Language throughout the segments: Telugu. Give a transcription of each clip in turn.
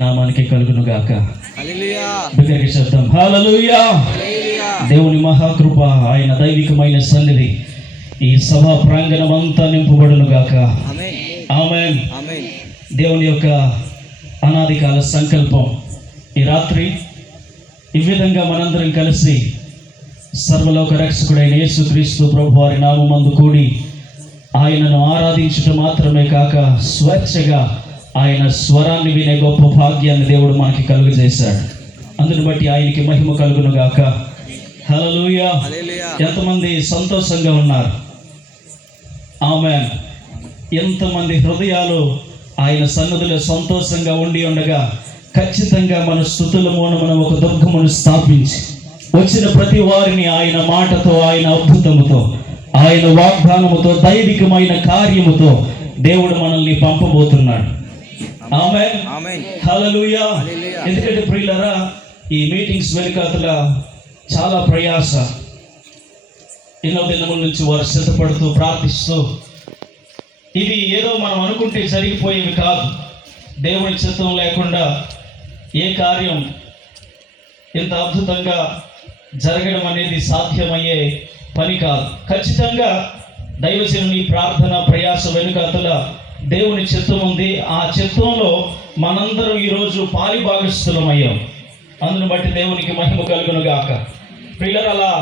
నామానికి కలుగును గాక. హల్లెలూయా. బిగ్గరగా శబ్దం హల్లెలూయా. హల్లెలూయా. దేవుని మహాకృప, ఆయన దైవికమైన సన్నిధి ఈ సభా ప్రాంగణం అంతా నింపబడును గాక. ఆమేన్. ఆమేన్. ఆమేన్. దేవుని యొక్క అనాది కాల సంకల్పం ఈ రాత్రి ఈ విధంగా మనందరం కలిసి సర్వలోక రక్షకుడైన యేసుక్రీస్తు ప్రభు వారి నామమందు కూడి ఆయనను ఆరాధించటం మాత్రమే కాక స్వేచ్ఛగా ఆయన స్వరాన్ని వినే గొప్ప భాగ్యాన్ని దేవుడు మనకి కలుగజేశాడు. అందుని బట్టి ఆయనకి మహిమ కలుగును గాక. హల్లెలూయా. హల్లెలూయా. ఎంతమంది సంతోషంగా ఉన్నారు? ఆమేన్. ఎంతమంది హృదయాలు ఆయన సన్నిధిలో సంతోషంగా ఉండి ఉండగా ఖచ్చితంగా మన స్తుతుల మూలమున ఒక దుర్గమును స్థాపించి వచ్చిన ప్రతి వారిని ఆయన మాటతో, ఆయన అద్భుతముతో, ఆయన వాగ్దానముతో, దైవికమైన కార్యముతో దేవుడు మనల్ని పంపబోతున్నాడు. ఆమేన్. ఆమేన్. హల్లెలూయా. హల్లెలూయా. ఎందుకంటే ప్రియులారా, ఈ మీటింగ్స్ వెనుకాతల చాలా ప్రయాస, ఎన్నో దినముల నుంచి వారు సిద్ధపడుతూ ప్రార్థిస్తూ, ఇది ఏదో మనం అనుకుంటే జరిగిపోయేవి కాదు. దేవుని చిత్తం లేకుండా ఏ కార్యం ఇంత అద్భుతంగా జరగడం అనేది సాధ్యమయ్యే పని కాదు. ఖచ్చితంగా దైవజనుని ప్రార్థన ప్రయాస వెనుకాతల దేవుని చిత్తం ఉంది. ఆ చిత్తంలో మనందరం ఈరోజు పాలిభాగస్థులమయ్యాం. అందును బట్టి దేవునికి మహిమ కలుగును గాక. ప్రియులారా,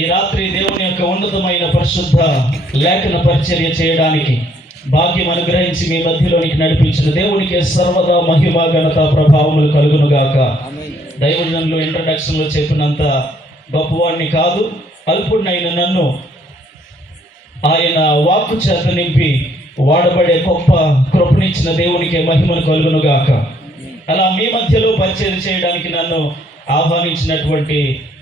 ఈ రాత్రి దేవుని యొక్క ఉన్నతమైన పరిశుద్ధ లేఖన పరిచర్య చేయడానికి భాగ్యం అనుగ్రహించి మీ మధ్యలోనికి నడిపించిన దేవునికి సర్వదా మహిమ, ఘనత, ప్రభావములు కలుగును గాక. ఆమేన్. దైవజనులు ఇంట్రడక్షన్లో చెప్పినంత గొప్పవాడిని కాదు, అల్పుడినైన నన్ను ఆయన వాక్కు చేత నింపి వాడబడే గొప్ప కృపనిచ్చిన దేవునికి మహిమను కలుగును గాక. అలా మీ మధ్యలో పరిచయం చేయడానికి నన్ను ఆహ్వానించినటువంటి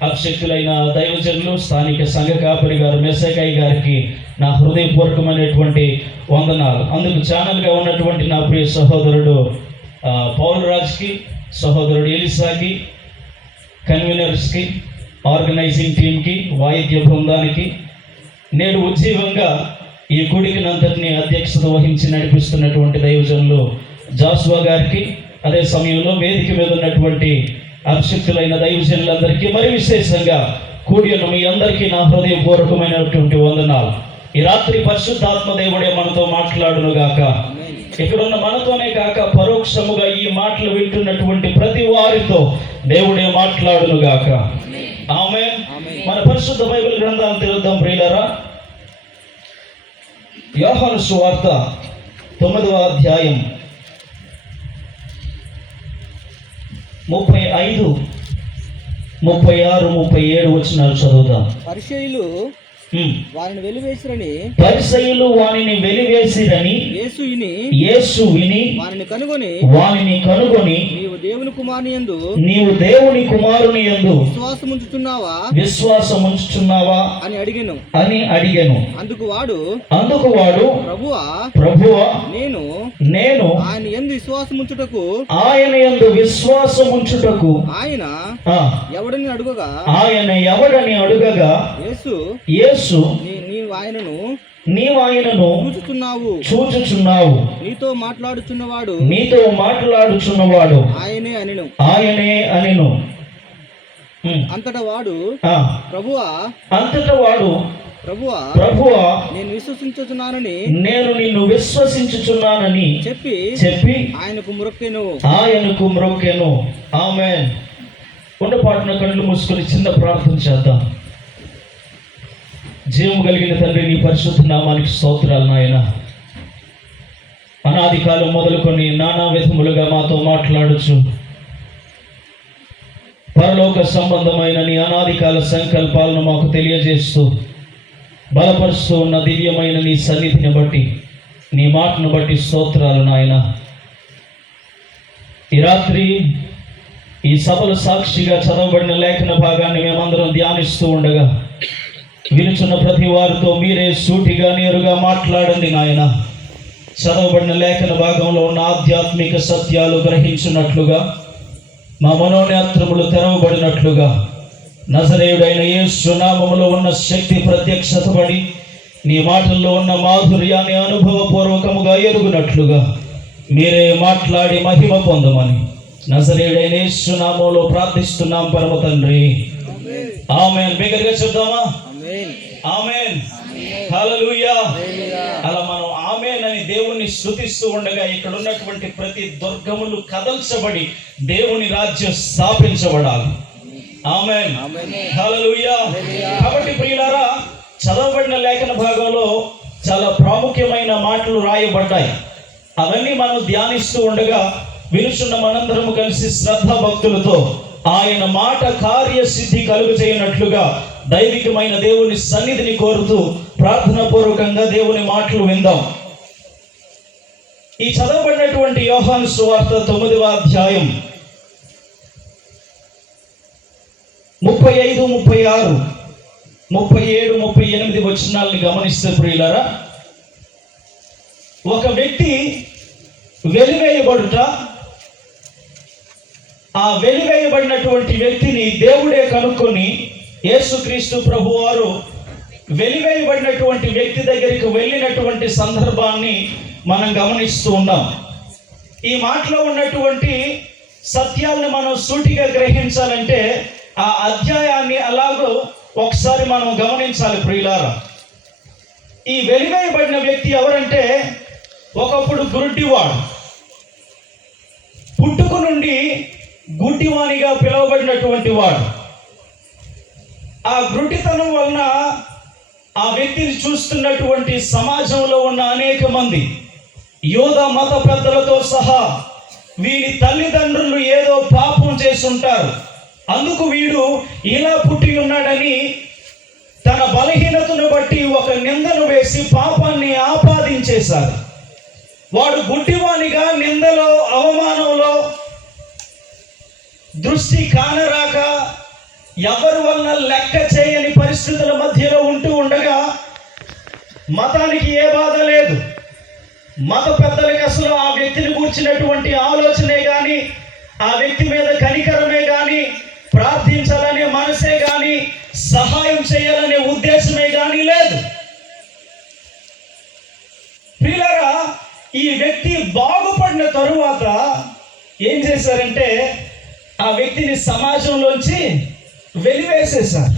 అభిషక్తులైన దైవజనులు, స్థానిక సంఘ కాపరి గారు మెస్సకాయ్ గారికి నా హృదయపూర్వకమైనటువంటి వందనాలు. అందుకు ఛానల్గా ఉన్నటువంటి నా ప్రియ సహోదరుడు పౌల్ రాజ్కి, సహోదరుడు ఎలిసాకి, కన్వీనర్స్కి, ఆర్గనైజింగ్ టీంకి, వాయిద్య బృందానికి, నేడు ఉజ్జీవంగా ఈ కూడికనంతటిని అధ్యక్షత వహించి నడిపిస్తున్నటువంటి దైవజనులు జాస్వా గారికి, అదే సమయంలో వేదిక మీద ఉన్నటువంటి అభిషక్తులైన దైవజనులందరికీ, మరి విశేషంగా కూడి ఉన్న మీ అందరికీ నా హృదయపూర్వకమైనటువంటి వందనాలు. ఈ రాత్రి పరిశుద్ధాత్మ దేవుడే మనతో మాట్లాడును గాక. ఇక్కడున్న మనతోనే కాక పరోక్షముగా ఈ మాటలు వింటున్నటువంటి ప్రతి వారితో దేవుడే మాట్లాడును గాక. ఆమేన్. మన పరిశుద్ధ బైబిల్ గ్రంథాలు తెలుద్దాం ప్రియులారా. యోహాను సువార్త 9వ అధ్యాయం 35, 36, 37 వచనాలు చదువుతాం. పరిసయ్యులు వారిని పరిసయ్యులు వానిని వెలివేసిరని యేసు విని వానిని కనుగొని నీవు దేవుని కుమారుని యందు విశ్వాసముంచుచున్నావా అని అడిగెను. అందుకు వాడు ప్రభువా నేను ఆయన యందు విశ్వాసముంచుటకు ఆయన ఎవడని అడుగగా యేసు నీవు ఆయనను చూచుచున్నావు, నీతో మాట్లాడుచున్నవాడు ఆయనే అనెను. అంతటా వాడు ప్రభువా నేను నిన్ను విశ్వసించుచున్నానని చెప్పి ఆయనకు మ్రొక్కెను. ఆమేన్. ఉండపాటున కళ్ళు మూసుకొని చిన్న ప్రార్థన చేద్దాం. జీవం కలిగిన తండ్రి, నీ పరిశుద్ధ నామానికి స్తోత్రాలు నాయన. అనాది కాలం మొదలుకొని నానా విధములుగా మాతో మాట్లాడుచు పరలోక సంబంధమైన నీ అనాది కాల సంకల్పాలను మాకు తెలియజేస్తూ బలపరుస్తూ ఉన్న దివ్యమైన నీ సన్నిధిని బట్టి, నీ మాటను బట్టి స్తోత్రాలు నాయన. ఈ రాత్రి ఈ సభలు సాక్షిగా చదవబడిన లేఖన భాగాన్ని మేమందరం ధ్యానిస్తూ ఉండగా వినుచున్న ప్రతి వారితో మీరే సూటిగా నేరుగా మాట్లాడండి నాయన. చదవబడిన లేఖన భాగంలో ఉన్న ఆధ్యాత్మిక సత్యాలు గ్రహించున్నట్లుగా, మా మనోనేత్రములు తెరవబడినట్లుగా, నజరేయుడైన యేసు నామములో ఉన్న శక్తి ప్రత్యక్షతపడి నీ మాటల్లో ఉన్న మాధుర్యాన్ని అనుభవపూర్వకముగా ఎరుగునట్లుగా మీరే మాట్లాడి మహిమ పొందమని నజరేయుడైన యేసు నామములో ప్రార్థిస్తున్నాం పరమ తండ్రి. ఆమేన్. బిగ్గరగా చెప్దామా? ఆమేన్. హల్లెలూయా. అలా మనం ఆమేన్ అని దేవుణ్ణి స్తుతిస్తూ ఉండగా ఇక్కడ ఉన్నటువంటి ప్రతి దుర్గములు కదల్చబడి దేవుని రాజ్యం స్థాపించబడాలి. ఆమేన్. హల్లెలూయా. కాబట్టి ప్రియులారా, చదవబడిన లేఖన భాగంలో చాలా ప్రాముఖ్యమైన మాటలు రాయబడ్డాయి. అవన్నీ మనం ధ్యానిస్తూ ఉండగా వినుచున్న మనందరము కలిసి శ్రద్ధ భక్తులతో ఆయన మాట కార్యసిద్ధి కలుగు చేయనట్లుగా దైవికమైన దేవుని సన్నిధిని కోరుతూ ప్రార్థనా పూర్వకంగా దేవుని మాటలు విందాం. ఈ చదవబడినటువంటి యోహాను సువార్త 9వ అధ్యాయం 35, 36, 37, 38 వచనాలను గమనిస్తే ప్రియులారా, ఒక వ్యక్తి వెలివేయబడుట, ఆ వెలివేయబడినటువంటి వ్యక్తిని దేవుడే కనుక్కొని యేసుక్రీస్తు ప్రభువారు వెలివేయబడినటువంటి వ్యక్తి దగ్గరికి వెళ్ళినటువంటి సందర్భాన్ని మనం గమనిస్తూ ఉన్నాం. ఈ మాటలో ఉన్నటువంటి సత్యాలను మనం సూటిగా గ్రహించాలంటే ఆ అధ్యాయాన్ని అలాగూ ఒకసారి మనం గమనించాలి ప్రియులారా. ఈ వెలివేయబడిన వ్యక్తి ఎవరంటే, ఒకప్పుడు గుడ్డివాడు, పుట్టుక నుండి గుడ్డివానిగా పిలువబడినటువంటి వాడు. ఆ గుడ్డితనం వలన ఆ వ్యక్తిని చూస్తున్నటువంటి సమాజంలో ఉన్న అనేక మంది యూద మత పెద్దలతో సహా వీడి తల్లిదండ్రులు ఏదో పాపం చేసి ఉంటారు, అందుకు వీడు ఇలా పుట్టి ఉన్నాడని తన బలహీనతను బట్టి ఒక నిందను వేసి పాపాన్ని ఆపాదించేశారు. వాడు గుడ్డివానిగా నిందలో అవమానంలో దృష్టి కానరాక ఎవరి వలన లెక్క చేయని పరిస్థితుల మధ్యలో ఉంటూ ఉండగా మతానికి ఏ బాధ లేదు, మత పెద్దలకి అసలు ఆ వ్యక్తిని కూర్చున్నటువంటి ఆలోచనే కానీ, ఆ వ్యక్తి మీద కనికరమే కానీ, ప్రార్థించాలనే మనసే కానీ, సహాయం చేయాలనే ఉద్దేశమే కానీ లేదు. ప్రియులారా, ఈ వ్యక్తి బాగుపడిన తరువాత ఏం చేశారంటే ఆ వ్యక్తిని సమాజంలోంచి వెలివేసేశారు.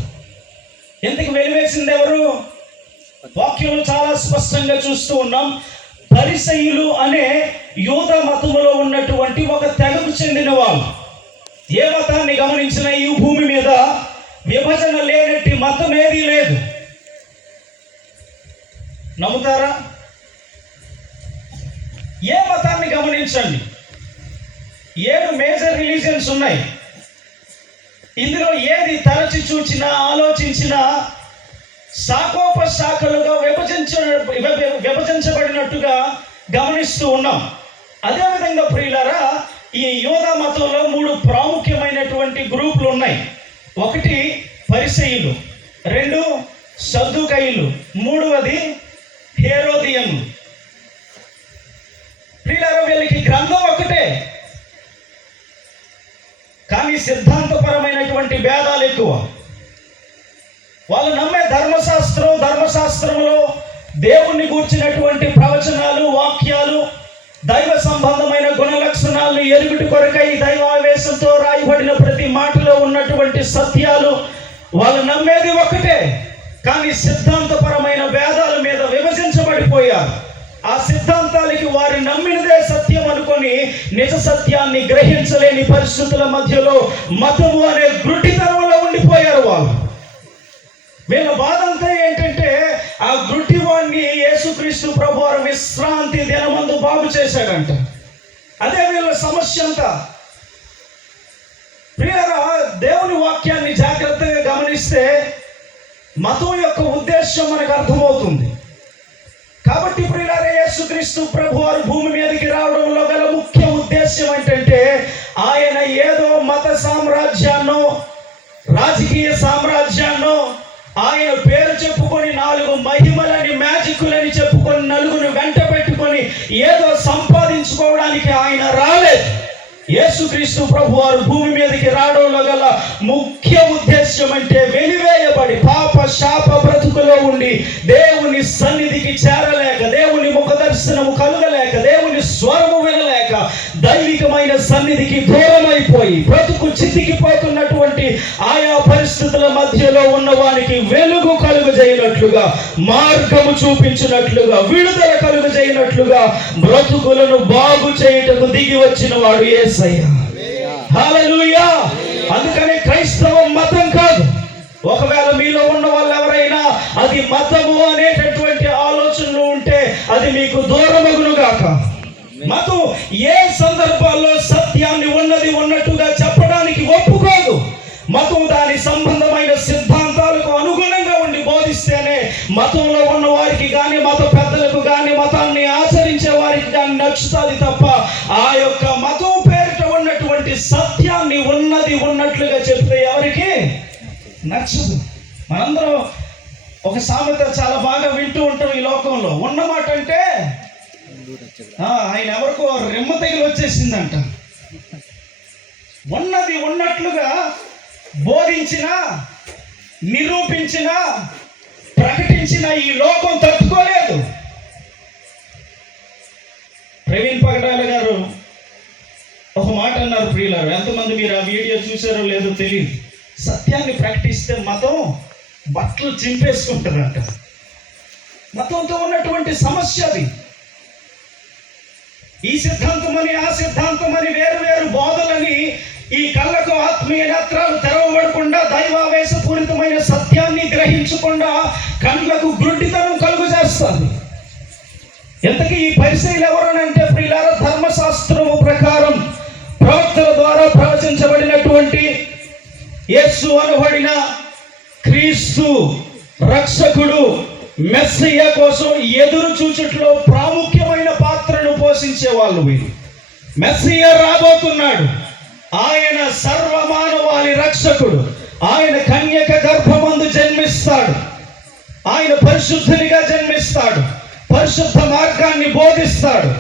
ఎందుకు వెలివేసింది ఎవరు? వాక్యంలో చాలా స్పష్టంగా చూస్తూ ఉన్నాం. పరిసయ్యులు అనే యూద మతములో ఉన్నటువంటి ఒక తెగకు చెందిన వాళ్ళు. ఏ మతాన్ని గమనించినా ఈ భూమి మీద విభజన లేనట్టి మతం ఏదీ లేదు. నమ్ముతారా? ఏ మతాన్ని గమనించండి, 7 మేజర్ రిలీజియన్స్ ఉన్నాయి. ఇందులో ఏది తరచి చూచినా ఆలోచించినా శాఖోపశాఖలుగా విభజించబడినట్టుగా గమనిస్తూ ఉన్నాం. అదేవిధంగా ప్రియులారా, ఈ యూదా మతంలో 3 ప్రాముఖ్యమైనటువంటి గ్రూపులు ఉన్నాయి. 1 పరిసయ్యులు, 2 సద్దూకయ్యులు, 3వది హేరోదియన్లు. ప్రియులారా, వీళ్ళకి గ్రంథం ఒకటే కానీ సిద్ధాంతపరమైనటువంటి భేదాలు ఎక్కువ. వాళ్ళు నమ్మే ధర్మశాస్త్రంలో దేవుణ్ణి గూర్చినటువంటి ప్రవచనాలు, వాక్యాలు, దైవ సంబంధమైన గుణ లక్షణాలను ఎరుగుటి కొరకై దైవావేశంతో రాయబడిన ప్రతి మాటలో ఉన్నటువంటి సత్యాలు వాళ్ళు నమ్మేది ఒకటే, కానీ సిద్ధాంతపరమైన భేదాల మీద విభజించబడిపోయారు. ఆ సిద్ధాంతాలకి వారి నమ్మినదే సత్యం అనుకొని నిజ సత్యాన్ని గ్రహించలేని పరిస్థితుల మధ్యలో మతము అనే గుడ్డితనంలో ఉండిపోయారు వాళ్ళు. వీళ్ళ బాధంతా ఏంటంటే, ఆ గుడ్డివాణ్ణి యేసుక్రీస్తు ప్రభువారు విశ్రాంతి దినమందు బాగు చేశాడంట. అదే వీళ్ళ సమస్య అంతా. ప్రియులారా, దేవుని వాక్యాన్ని జాగ్రత్తగా గమనిస్తే మతం యొక్క ఉద్దేశం మనకు అర్థమవుతుంది. కాబట్టి ప్రియులారా, యేసుక్రీస్తు ప్రభువారు భూమి మీదకి రావడంలో గల ముఖ్య ఉద్దేశం ఏంటంటే, ఆయన ఏదో మత సామ్రాజ్యాన్నో రాజకీయ సామ్రాజ్యాన్నో ఆయన పేరు చెప్పుకొని 4 మహిమలని మ్యాజిక్కులని చెప్పుకొని నలుగురు వెంట పెట్టుకొని ఏదో సంపాదించుకోవడానికి ఆయన రాలేదు. యేసుక్రీస్తు ప్రభు వారు భూమి మీదకి రావడంలో గల ముఖ్య ఉద్దేశం అంటే వెలివేయబడి పాప శాప బ్రతుకులో ఉండి దేవుని సన్నిధికి చేరలేక, దేవుని ముఖ దర్శనము కలుగలేక, దేవుని స్వరము వినలేక, దైవికమైన సన్నిధికి దూరమైపోయి బ్రతుకు చితికిపోతున్నటువంటి ఆయా పరిస్థితుల మధ్యలో ఉన్న వారికి వెలుగు కలుగజేయనట్లుగా, మార్గము చూపించినట్లుగా, విడుదల కలుగజేయనట్లుగా బ్రతుకులను బాగు చేయుటకు దిగి వచ్చిన వాడు యేసయ్య. హల్లెలూయా. అందుకని క్రైస్తవం మతం కాదు. ఒకవేళ మీలో ఉన్న వాళ్ళు ఎవరైనా అది మతము అనేటటువంటి ఆలోచనలు ఉంటే అది మీకు దూరమగునుగాక. మతం ఏ సందర్భాల్లో సత్యాన్ని ఉన్నది ఉన్నట్టుగా చెప్పడానికి ఒప్పుకోదు. మతం దాని సంబంధమైన సిద్ధాంతాలకు అనుగుణంగా ఉండి బోధిస్తేనే మతంలో ఉన్న వారికి కానీ, మత పెద్దలకు కానీ, మతాన్ని ఆచరించే వారికి కానీ నచ్చుతుంది తప్ప ఆ యొక్క మతం పేరిట ఉన్నటువంటి సత్యాన్ని ఉన్నది ఉన్నట్లుగా చెప్తే ఎవరికి నచ్చదు. మనందరం ఒక సామెత చాలా బాగా వింటూ ఉంటాం ఈ లోకంలో. ఉన్నమాట అంటే ఆయన ఎవరికో రెమ్మ తెగిలి వచ్చేసిందంట. ఉన్నది ఉన్నట్లుగా బోధించిన, నిరూపించిన, ప్రకటించిన ఈ లోకం తట్టుకోలేదు. ప్రవీణ్ పగడాల గారు ఒక మాట అన్నారు ప్రియులారు. ఎంతమంది మీరు ఆ వీడియో చూసారో లేదో తెలియదు. సత్యాన్ని ప్రకటిస్తే మతం బట్టలు చింపేసుకుంటారంట. మతంతో ఉన్నటువంటి సమస్య అది. ఈ సిద్ధాంతమని, ఆ సిద్ధాంతమని, వేరు వేరు బోధలని ఈ కళ్ళకు ఆత్మీయ నేత్రాలు తెరవబడకుండా, దైవావేశపూరితమైన సత్యాన్ని గ్రహించకుండా కళ్ళకు గుడ్డితనం కలుగు చేస్తుంది. ఎంతకీ ఈ పరిశీలి ఎవరనంటే ప్రియులారా, ధర్మశాస్త్రము ప్రకారం ప్రవక్తల ద్వారా ప్రవచించబడినటువంటి యేసు అనబడిన క్రీస్తు రక్షకుడు మెస్సయ్య కోసం ఎదురు చూచుట్లో ప్రాముఖ్యమైన పాత్రను పోషించే వాళ్ళు వీరు. మెస్సయ్య రాబోతున్నాడు. ఆయన సర్వమానవాళి రక్షకుడు. ఆయన కన్యక గర్భమందు జన్మిస్తాడు. ఆయన పరిశుద్ధునిగా జన్మిస్తాడు. పరిశుద్ధ మార్గాన్ని బోధిస్తాడు.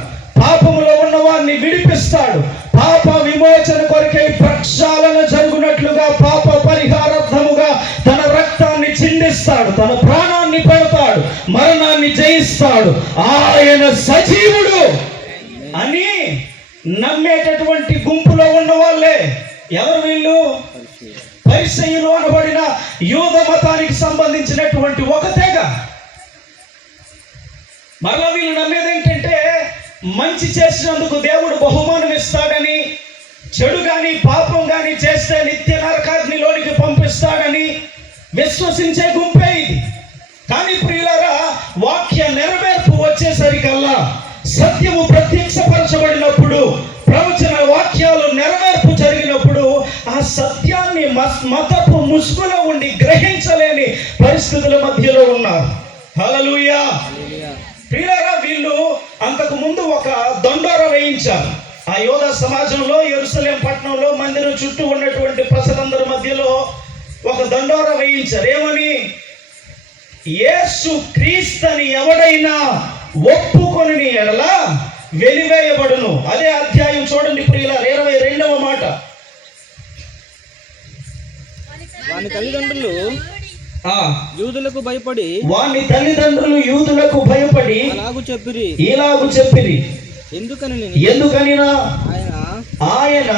పాపములో ఉన్న వారిని విడిపిస్తాడు. పాప విమోచన కొరకై ప్రక్షాళన జరుగునట్లుగా పాప పరిహారార్థముగా తన రక్తాన్ని చిందిస్తాడు. తన ప్రాణాన్ని పెడతాడు. మరణాన్ని జయిస్తాడు. ఆయన సజీవుడు అని నమ్మేటటువంటి గుంపులో ఉన్న వాళ్ళే ఎవరు వీళ్ళు? పరిసయ్యులు అనబడిన యూద మతానికి సంబంధించినటువంటి ఒక తెగ. మరలా వీళ్ళు నమ్మేది ఏంటంటే మంచి చేసినందుకు దేవుడు బహుమానం ఇస్తాడని, చెడు కానీ పాపం కానీ చేస్తే నిత్య నరకాగ్నిలోనికి పంపిస్తాడని విశ్వసించే గుంపే ఇది. కానీ ప్రియులారా, వాక్య నెరవేర్పు వచ్చేసరికల్లా, సత్యము ప్రత్యక్షపరచబడినప్పుడు, ప్రవచన వాక్యాలు నెరవేర్పు జరిగినప్పుడు ఆ సత్యాన్ని మతపు ముసుగులో ఉండి గ్రహించలేని పరిస్థితుల మధ్యలో ఉన్నారు. హల్లెలూయా. ప్రియులారా, వీళ్ళు అంతకు ముందు ఒక దండోర వేయించారు. ఆ యోధా సమాజంలో యెరూషలేం పట్టణంలో మందిరం చుట్టూ ఉన్నటువంటి ప్రజలందరి మధ్యలో ఒక దండోర వేయించారు. ఏమని? యేసు క్రీస్తుని ఎవడైనా ఒప్పుకొని ఎడల వెలివేయబడును. అదే అధ్యాయం చూడండి ప్రియులారా, 22వ మాట. వాని తల్లిదండ్రులు యూదులకు భయపడి, వాని తల్లిదండ్రులు యూదులకు భయపడి ఇలాగు చెప్పిరి. ఎందుకని ఆయన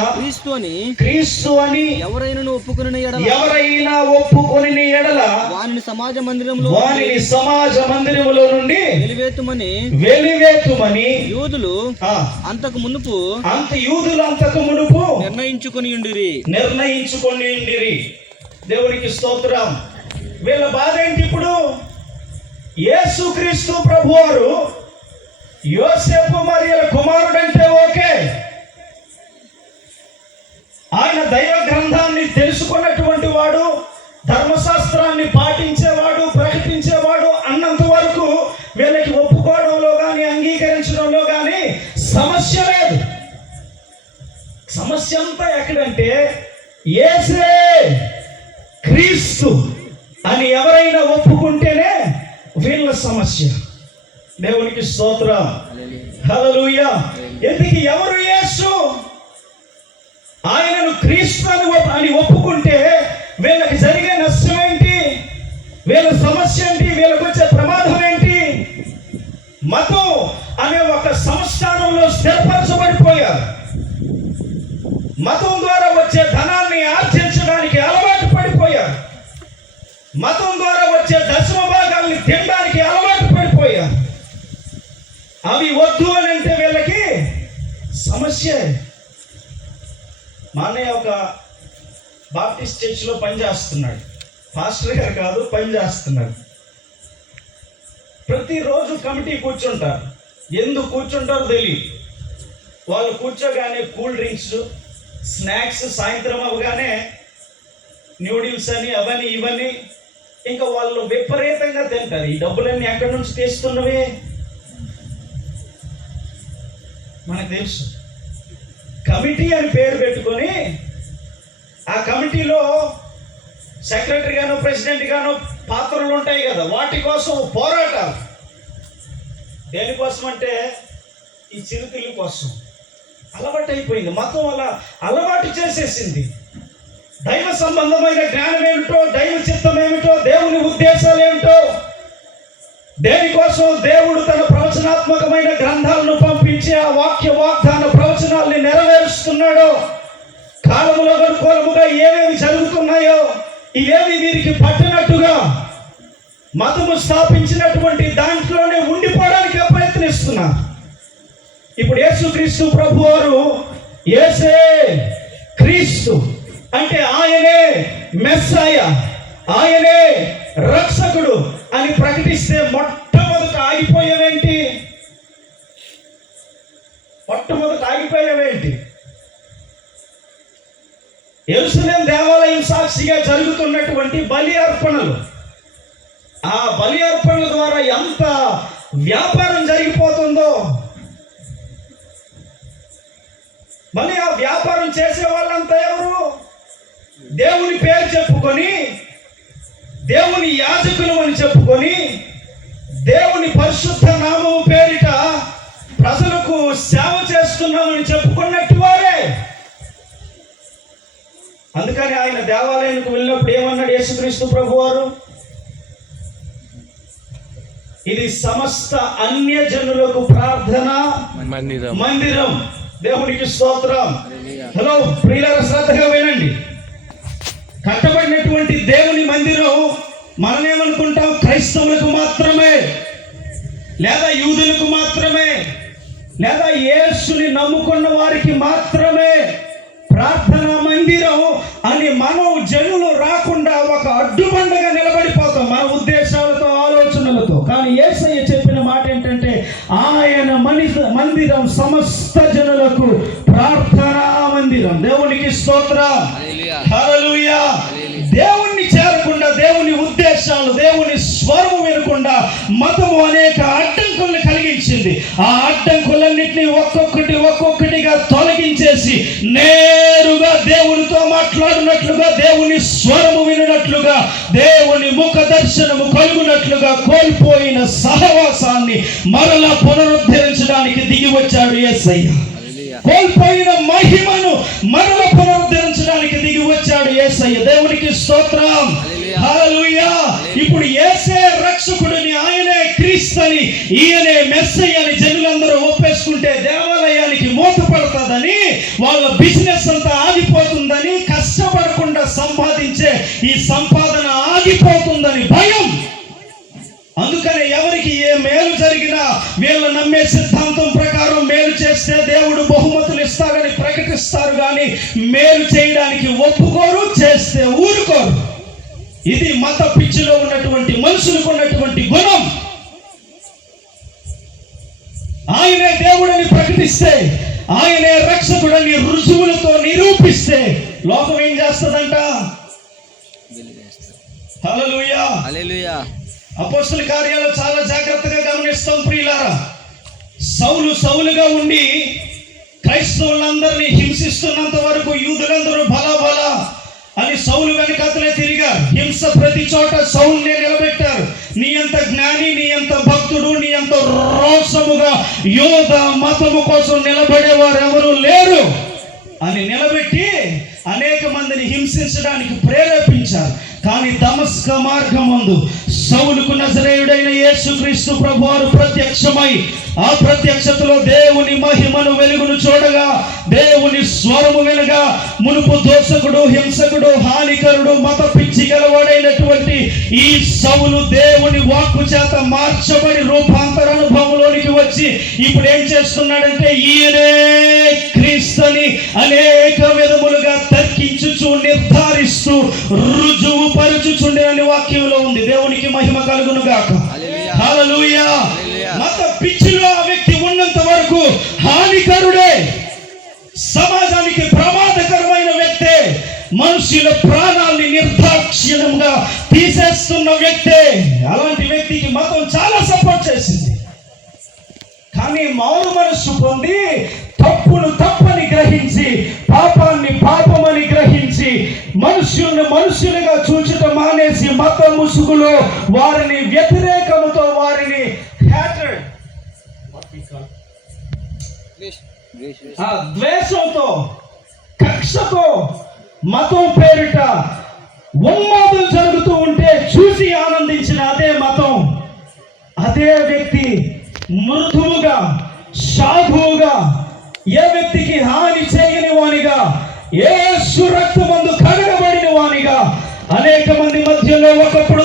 క్రీస్తు అని ఎవరైనా ఒప్పుకొని ఎడల వానిని సమాజ మందిరములో నుండి వెలివేతుమని యూదులు అంతకు మునుపు నిర్ణయించుకొని ఉండిరి. దేవునికి స్తోత్రం. వీళ్ళ బాధ ఏంటి ఇప్పుడు? యేసుక్రీస్తు ప్రభువారు యోసేపు మరియల కుమారుడంటే ఓకే, ఆయన దైవ గ్రంథాన్ని తెలుసుకున్నటువంటి వాడు, ధర్మశాస్త్రాన్ని పాటించేవాడు, ప్రకటించేవాడు అన్నంత వరకు వీళ్ళకి ఒప్పుకోవడంలో కానీ అంగీకరించడంలో కానీ సమస్య లేదు. సమస్య అంతా ఎక్కడంటే యేసే క్రీస్తు అని ఎవరైనా ఒప్పుకుంటేనే వీళ్ళ సమస్య. దేవునికి స్తోత్రం. హల్లెలూయా. ఎందుకు ఎవరు యేసు? క్రీస్తు అని ఒప్పుకుంటే వీళ్ళకి జరిగే నష్టం ఏంటి? వీళ్ళ సమస్య ఏంటి? వీళ్ళకి వచ్చే ప్రమాదం ఏంటి? మతం అనే ఒక సంస్థానంలో స్థిరపరచబడిపోయారు. మతం ద్వారా వచ్చే ధనాన్ని ఆర్జించడానికి అలవాటు పడిపోయారు. మతం ద్వారా వచ్చే దశమ భాగాల్ని తినడానికి అలవాటు పడిపోయారు. అవి వద్దు అని అంటే వీళ్ళకి సమస్య. మా అన్నయ్య ఒక బాప్టిస్ట్ చర్చిలో పనిచేస్తున్నాడు. పాస్టర్ గారు కాదు, పనిచేస్తున్నాడు. ప్రతిరోజు కమిటీ కూర్చుంటారు. ఎందుకు కూర్చుంటారో తెలియదు. వాళ్ళు కూర్చోగానే కూల్ డ్రింక్స్, స్నాక్స్, సాయంత్రం అవగానే న్యూడిల్స్ అని అవన్నీ ఇవన్నీ, ఇంకా వాళ్ళు విపరీతంగా తింటారు. ఈ డబ్బులన్నీ ఎక్కడి నుంచి తీస్తున్నవే మనకు తెలుసు. కమిటీ అని పేరు పెట్టుకొని ఆ కమిటీలో సెక్రటరీ గాను, ప్రెసిడెంట్ గాను పాత్రలు ఉంటాయి కదా, వాటి కోసం పోరాటాలు. దేనికోసం అంటే ఈ చిరుతిళ్ళ కోసం. అలవాటు అయిపోయింది. మతం అలా అలవాటు చేసేసింది. దైవ సంబంధమైన జ్ఞానం ఏమిటో, దైవ చిత్తం ఏమిటో, దేవుని ఉద్దేశాలు ఏమిటో, దేనికోసం దేవుడు తన ప్రవచనాత్మకమైన గ్రంథాలను పంపించి ఆ వాక్య వాగ్దాన ప్రవచనాల్ని నెరవేరుస్తున్నాడో, కాలములో అనుకూలముగా ఏమేమి జరుగుతున్నాయో ఇవేమి వీరికి పట్టినట్టుగా మతము స్థాపించినటువంటి దాంట్లోనే ఉండిపోవడానికి ప్రయత్నిస్తున్నారు. ఇప్పుడు యేసుక్రీస్తు ప్రభు వారు యేసే క్రీస్తు అంటే ఆయనే మెస్సాయ, ఆయనే రక్షకుడు అని ప్రకటిస్తే మొట్టమొదట ఆగిపోయేవేంటి? యెరూషలేము దేవాలయం సాక్షిగా జరుగుతున్నటువంటి బలి అర్పణలు, ఆ బలి అర్పణల ద్వారా ఎంత వ్యాపారం జరిగిపోతుందో. మళ్ళీ ఆ వ్యాపారం చేసే వాళ్ళంతా ఎవరు? దేవుని పేరు చెప్పుకొని, దేవుని యాజకులు అని చెప్పుకొని, దేవుని పరిశుద్ధ నామము పేరిట ప్రజలకు సేవ చేస్తున్నామని చెప్పుకున్నట్టు వారే. అందుకని ఆయన దేవాలయానికి వెళ్ళినప్పుడు ఏమన్నాడు యేసుక్రీస్తు ప్రభు వారు? ఇది సమస్త అన్యజనులకు ప్రార్థన మందిరం. దేవునికి స్తోత్రం. హలో ప్రియులారా, శ్రద్ధగా వినండి. కట్టబడినటువంటి దేవుని మందిరం మనమేమనుకుంటాం? క్రైస్తవులకు మాత్రమే, లేదా యూదులకు మాత్రమే, లేదా యేసుని నమ్ముకున్న వారికి మాత్రమే ప్రార్థనా మందిరం అని మనం జనులు రాకుండా ఒక అడ్డుబండగా నిలబడిపోతాం మన ఉద్దేశాలతో, ఆలోచనలతో. కానీ యేసయ్య చెప్పిన మాట ఏంటంటే ఆయన మందిరం సమస్త జనులకు ప్రార్థనా మందిరం. దేవునికి స్తోత్రం. హల్లెలూయా. దేవుణ్ణి చేరకుండా, దేవుని ఉద్దేశాలు, దేవుని స్వరము వినకుండా మతము అనేక అడ్డంకులను కలిగించింది. ఆ అడ్డంకులన్నింటినీ ఒక్కొక్కటిగా తొలగించేసి నేరుగా దేవునితో మాట్లాడినట్లుగా, దేవుని స్వరము వినట్లుగా, దేవుని ముఖ దర్శనము కలుగునట్లుగా కోల్పోయిన సహవాసాన్ని మరలా పునరుద్ధరించడానికి దిగి వచ్చాడు యేసయ్య. కోల్పోయిన మహిమను మరల పునరుద్ధరించడానికి దిగి వచ్చాడు యేసయ్య. దేవునికి స్తోత్రం. హల్లెలూయా. ఇప్పుడు యేసే రక్షకుడిని, ఆయనే క్రీస్తుని, ఈయనే మెస్సయ్య అని జనులందరూ ఒప్పేసుకుంటే దేవాలయానికి మూత పడుతుందని, వాళ్ళ బిజినెస్ అంతా ఆగిపోతుందని, కష్టపడకుండా సంపాదించే ఈ సంపాదన ఆగిపోతుందని భయం. అందుకనే ఎవరికి ఏ మేలు జరిగినా వీళ్ళు నమ్మే సిద్ధాంతం ప్రకారం మేలు చేస్తే దేవుడు బహుమతులు ఇస్తాడని ప్రకటిస్తారు, కానీ మేలు చేయడానికి ఒప్పుకోరు, చేస్తే ఊరుకోరు. ఇది మత పిచ్చిలో ఉన్నటువంటి మనుషులకు ఉన్నటువంటి గుణం. ఆయనే దేవుడని ప్రకటిస్తే, ఆయనే రక్షకుడని రుజువులతో నిరూపిస్తే లోకం ఏం చేస్తుందంట? హల్లెలూయా. హల్లెలూయా. అపోస్తల కార్యాలు చాలా జాగ్రత్తగా గమనిస్తాం ప్రియులారా. సౌలుగా ఉండి క్రైస్తవులందరినీ హింసిస్తున్నంత వరకు యూదులందరూ బల అని సౌలు వెనకాతలే తిరిగారు. హింస ప్రతి చోట సౌలునే నిలబెట్టారు. నీ అంత జ్ఞాని, నీ అంత భక్తుడు, నీ అంత రోషముగా యోధ మతము కోసం నిలబడేవారు ఎవరు లేరు అని నిలబెట్టి హింసించడానికి ప్రేరేపించారు. కానీ దమస్క మార్గమందు సౌలుకు నజరేయుడైన యేసుక్రీస్తు ప్రభువారు ప్రత్యక్షమై ఆ ప్రత్యక్షతలో దేవుని మహిమను వెలుగును చూడగా, దేవుని స్వరము వినగా, మునుపు దోషకుడు, హింసకుడు, హానికరుడు, మత పిచ్చి గలవాడైనటువంటి ఈ సౌలు దేవుని వాక్కు చేత మార్చబడి రూపాంతర అనుభవంలోనికి వచ్చి ఇప్పుడు ఏం చేస్తున్నాడంటే ఈయనే క్రీస్తుని అనేక విధములుగా తర్కించుచు, నిర్ధారిస్తూ, రుజువు పరుచుచుండేని వాక్యంలో ఉంది. దేవునికి మహిమ కలుగును గాక. హల్లెలూయా. మత పిచ్చిలో ఆ వ్యక్తి ఉన్నంత వరకు హానికరుడే, సమాజానికి ప్రమాదకరమైన వ్యక్తే, మనుషుల ప్రాణాల్ని నిర్దాక్షిణ్యంగా తీసేస్తున్న వ్యక్తే. అలాంటి వ్యక్తికి మతం చాలా సపోర్ట్ చేసింది. కానీ మారు మనస్సు పొంది తప్పును తప్పని గ్రహించి, పాపాన్ని పాపమని గ్రహించి, మనుషుల్ని మనుషులుగా చూచటం మానేసి మత ముసుగులో వారిని వ్యతిరేకముతో, వారిని ద్వేషంతో, కక్షతో, మతం పేరిట ఉన్మాదం జరుగుతూ ఉంటే చూసి ఆనందించిన అదే మతం, అదే వ్యక్తి మృదువుగా, సాధువుగా, ఏ వ్యక్తికి హాని చేయని వానిగా, యేసు రక్తమందు కడగబడిన వానిగా, అనేక మంది మధ్యలో ఒకప్పుడు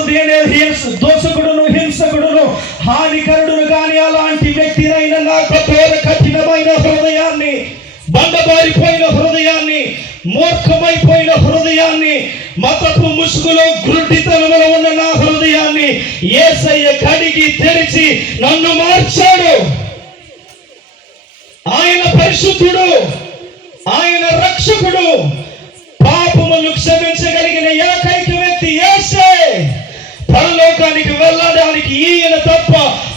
దోషకుడును, హింసకుడును, హానికరుడును కానీ అలాంటి వ్యక్తినైనా నా కఠోర కఠినమైన హృదయాన్ని, బండబారిపోయిన హృదయాన్ని, మూర్ఖమైపోయిన హృదయాన్ని, మతపు ముసుగులో గ్రుడ్డితనములో ఉన్న నా హృదయాన్ని యేసయ్య కడిగి తెరిచి నన్ను మార్చాడు. ఆయన పరిశుద్ధుడు, ఆయన రక్షకుడు, పాపములు క్షమించగలిగిన ఏకైక వ్యక్తి యేసే. పరలోకానికి వెళ్ళడానికి ఈయన తప్ప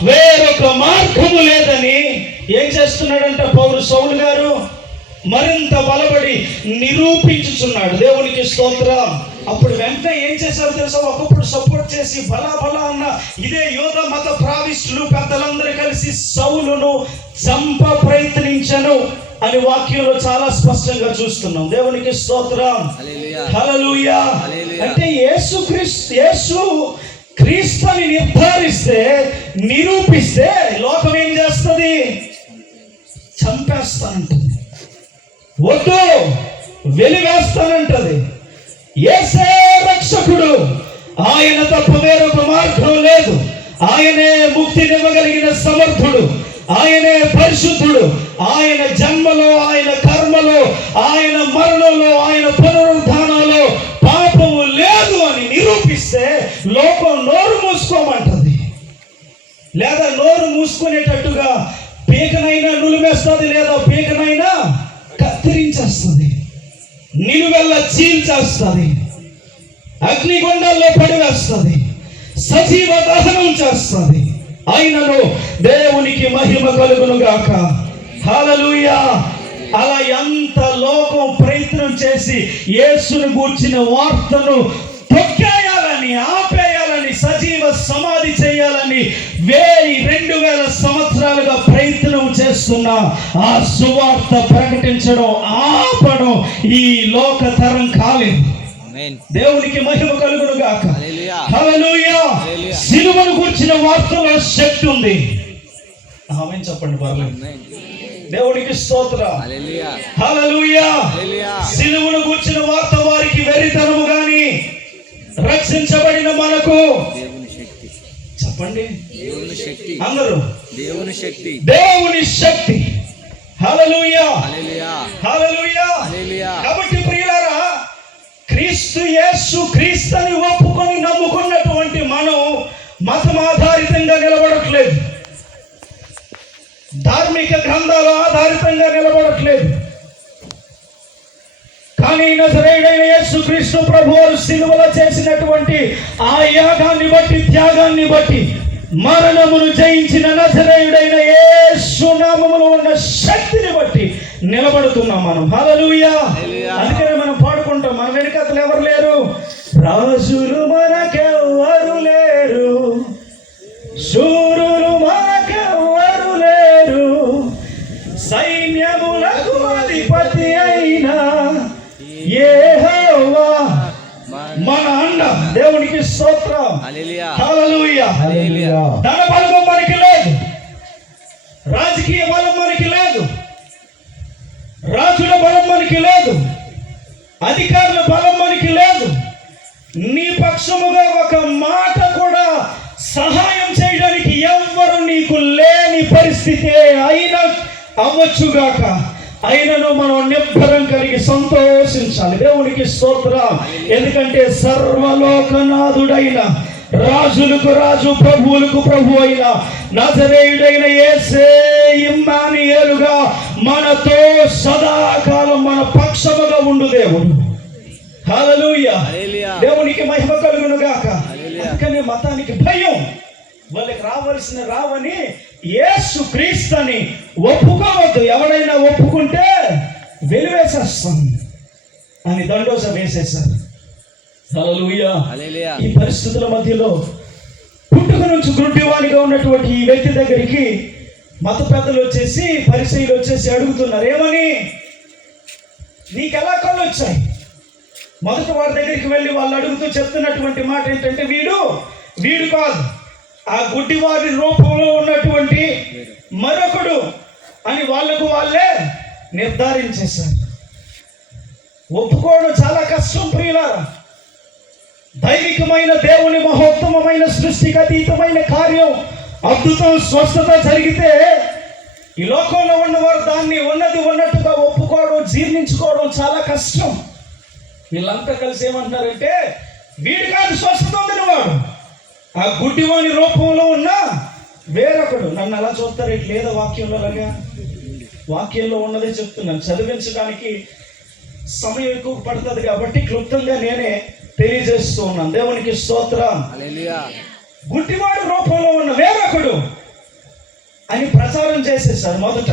వేరొక మార్గము లేదని ఏం చేస్తున్నాడంట సౌలు గారు? మరింత బలపడి నిరూపించుచున్నాడు. దేవునికి స్తోత్రం. అప్పుడు వెంటనే ఏం చేశారు తెలుసా? ఒకప్పుడు సపోర్ట్ చేసి బలా అన్న ఇదే యోధ మత ప్రావిష్టులు పెద్దలందరూ కలిసి సౌలును చంప ప్రయత్నించను అని వాక్యంలో చాలా స్పష్టంగా చూస్తున్నాం. దేవునికి స్తోత్రం. హల్లెలూయా. అంటే యేసు క్రీస్తుని నిర్ధారిస్తే, నిరూపిస్తే లోకం ఏం చేస్తుంది? చంపేస్తానంటుంది, వద్దు వెలివేస్తానంటది. యేసే రక్షకుడు, ఆయన తప్ప వేరొక మార్గం లేదు. ఆయనే ముక్తినివ్వగలిగిన సమర్థుడు, ఆయనే పరిశుద్ధుడు. ఆయన జన్మలో, ఆయన కర్మలో, ఆయన మరణంలో, ఆయన పునరుద్ధానంలో పాపము లేదు అని నిరూపిస్తే లోకం నోరు మూసుకోమంటది. లేదా నోరు మూసుకునేటట్టుగా పీకనైనా నులిమేస్తుంది, లేదా పీకనైనా కత్తిరించేస్తుంది, నిలువెల్ల చీల్చేస్తుంది, అగ్నిగుండాల్లో పడివేస్తుంది, సజీవ దహనం చేస్తుంది. అయినను దేవునికి మహిమ కలుగును గాక. హల్లెలూయా. అలా ఎంత లోకం ప్రయత్నం చేసి యేసును గూర్చిన వార్తను తొక్కేయాలని, ఆపేయాలని, సజీవ సమాధి చేయాలని 2000 సంవత్సరాలుగా ప్రయత్నం చేస్తున్న ఆ సువార్త ప్రకటించడం, ఆపడం ఈ లోక తరం కాలేదు. దేవునికి మహిమ కలుగును గాక. హల్లెలూయా. సిలువను గురించిన వార్తలో శక్తి ఉంది. ఆమేన్ చెప్పండి పర్లేదు. దేవునికి స్తోత్రం. హల్లెలూయా. సిలువను గురించిన వార్త వారికి వెరితనము గాని రక్షించబడిన మనకు చెప్పండి అందరూ దేవుని శక్తి. హల్లెలూయా. హల్లెలూయా. కాబట్టి ప్రియులారా, క్రీస్తుని ఒప్పుకొని నమ్ముకున్నటువంటి మనం మతం ఆధారితంగా నిలబడట్లేదు, ధార్మిక గ్రంథాల ఆధారితంగా నిలబడట్లేదు. కానీ నజరేయుడైన యేసుక్రీస్తు ప్రభువారు సిలువలో చేసినటువంటి ఆ యాగాన్ని బట్టి, త్యాగాన్ని బట్టి, మరణమును జయించిన నజరేయుడైన యేసు నామములో ఉన్న శక్తిని బట్టి నిలబడుతున్నాం మనం. హల్లెలూయా. అందుకనే మనం పాడుకుంటాం, మన వెనుకతలు ఎవరు లేరు, రాజులు మనకెవ్వరు లేరు, శూరులు మనకెవ్వరు లేరు, సైన్యములకు అధిపతి అయిన యెహోవా దేవునికి స్తోత్రం. హల్లెలూయా. హల్లెలూయా. హల్లెలూయా. ధన బలం మనకి లేదు, రాజకీయ బలం మనకి లేదు, రాజుల బలం మనకి లేదు, అధికారుల బలం మనకి లేదు. నీ పక్షముగా ఒక మాట కూడా సహాయం చేయడానికి ఎవ్వరు నీకు లేని పరిస్థితి అయినా అవ్వచ్చుగాక, అయినను మనం నిబ్బరం కలిగి సంతోషించాలి. దేవునికి స్తోత్రం. ఎందుకంటే సర్వలోకనాథుడైన, రాజులకు రాజు, ప్రభువులకు ప్రభు అయిన నజరేయుడైన యేసే ఇమ్మానుయేలుగా మనతో సదాకాలం మన పక్షముగా ఉండు దేవుడు. హల్లెలూయా. దేవునికి మహిమ కలుగును గాక. అందుకనే మతానికి భయం, వాళ్ళకి రావాల్సిన రావని యేసు క్రీస్తుని ఒప్పుకోవద్దు. ఎవడైనా ఒప్పుకుంటే వెలివేసేస్తాం అని దండోస వేసేశారు. హల్లెలూయా. ఈ పరిస్థితుల మధ్యలో పుట్టుక నుంచి గుడ్డివాడిగా ఉన్నటువంటి ఈ వ్యక్తి దగ్గరికి మత పెద్దలు వచ్చేసి, పరిసయ్యులు వచ్చేసి అడుగుతున్నారు, ఏమని, నీకెలా కళ్ళు వచ్చాయి? మొదట వారి దగ్గరికి వెళ్ళి వాళ్ళు అడుగుతూ చెప్తున్నటువంటి మాట ఏంటంటే, వీడు కాదు, ఆ గుడ్డివారి రూపంలో ఉన్నటువంటి మరొకడు అని వాళ్ళకు వాళ్ళే నిర్ధారించేశారు. ఒప్పుకోవడం చాలా కష్టం ప్రియులారా. దైవికమైన దేవుని మహోత్తమమైన సృష్టికి అతీతమైన కార్యం, అద్భుతం, స్వస్థత జరిగితే ఈ లోకంలో ఉన్నవారు దాన్ని ఉన్నది ఉన్నట్టుగా ఒప్పుకోవడం, జీర్ణించుకోవడం చాలా కష్టం. వీళ్ళంతా కలిసి ఏమంటున్నారంటే, వీడు కాదు స్వస్థత ఉందినవాడు, ఆ గుడ్డివాని రూపంలో ఉన్న వేరొకడు. నన్ను అలా చూస్తారు ఇట్లా లేదా వాక్యంలో లాగా? వాక్యంలో ఉన్నదే చెప్తున్నాను. చదివించడానికి సమయం ఎక్కువ పడుతుంది కాబట్టి క్లుప్తంగా నేనే తెలియజేస్తూ ఉన్నాను. దేవునికి స్తోత్రం. గుడ్డివాడు రూపంలో ఉన్న వేరొకడు అని ప్రచారం చేసేసారు మొదట,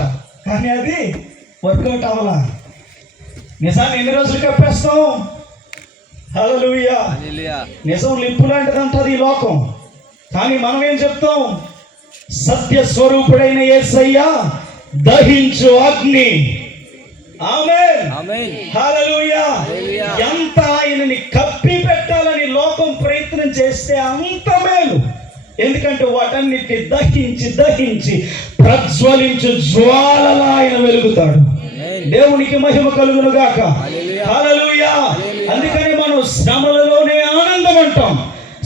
కానీ అది వర్కౌట్ అవ్వాలా. నిజాన్ని ఎన్ని రోజులు కప్పేస్తాం? హల్లెలూయా. నిజం లింపు లాంటిదంటది ఈ లోకం, కానీ మనం ఏం చెప్తాం? సత్య స్వరూపుడైన యేసయ్య దహించు అగ్ని. ఆమేన్. హల్లెలూయా. ఎంత ఆయనని కప్పి పెట్టాలని లోకం ప్రయత్నం చేస్తే అంత మేలు. ఎందుకంటే వాటన్నిటి దహించి ప్రజ్వలించు జ్వాలలా ఆయన వెలుగుతాడు. దేవునికి మహిమ కలుగును గాక. హల్లెలూయా. అందుకని మనం శ్రమలలోనే ఆనందం అంటాం,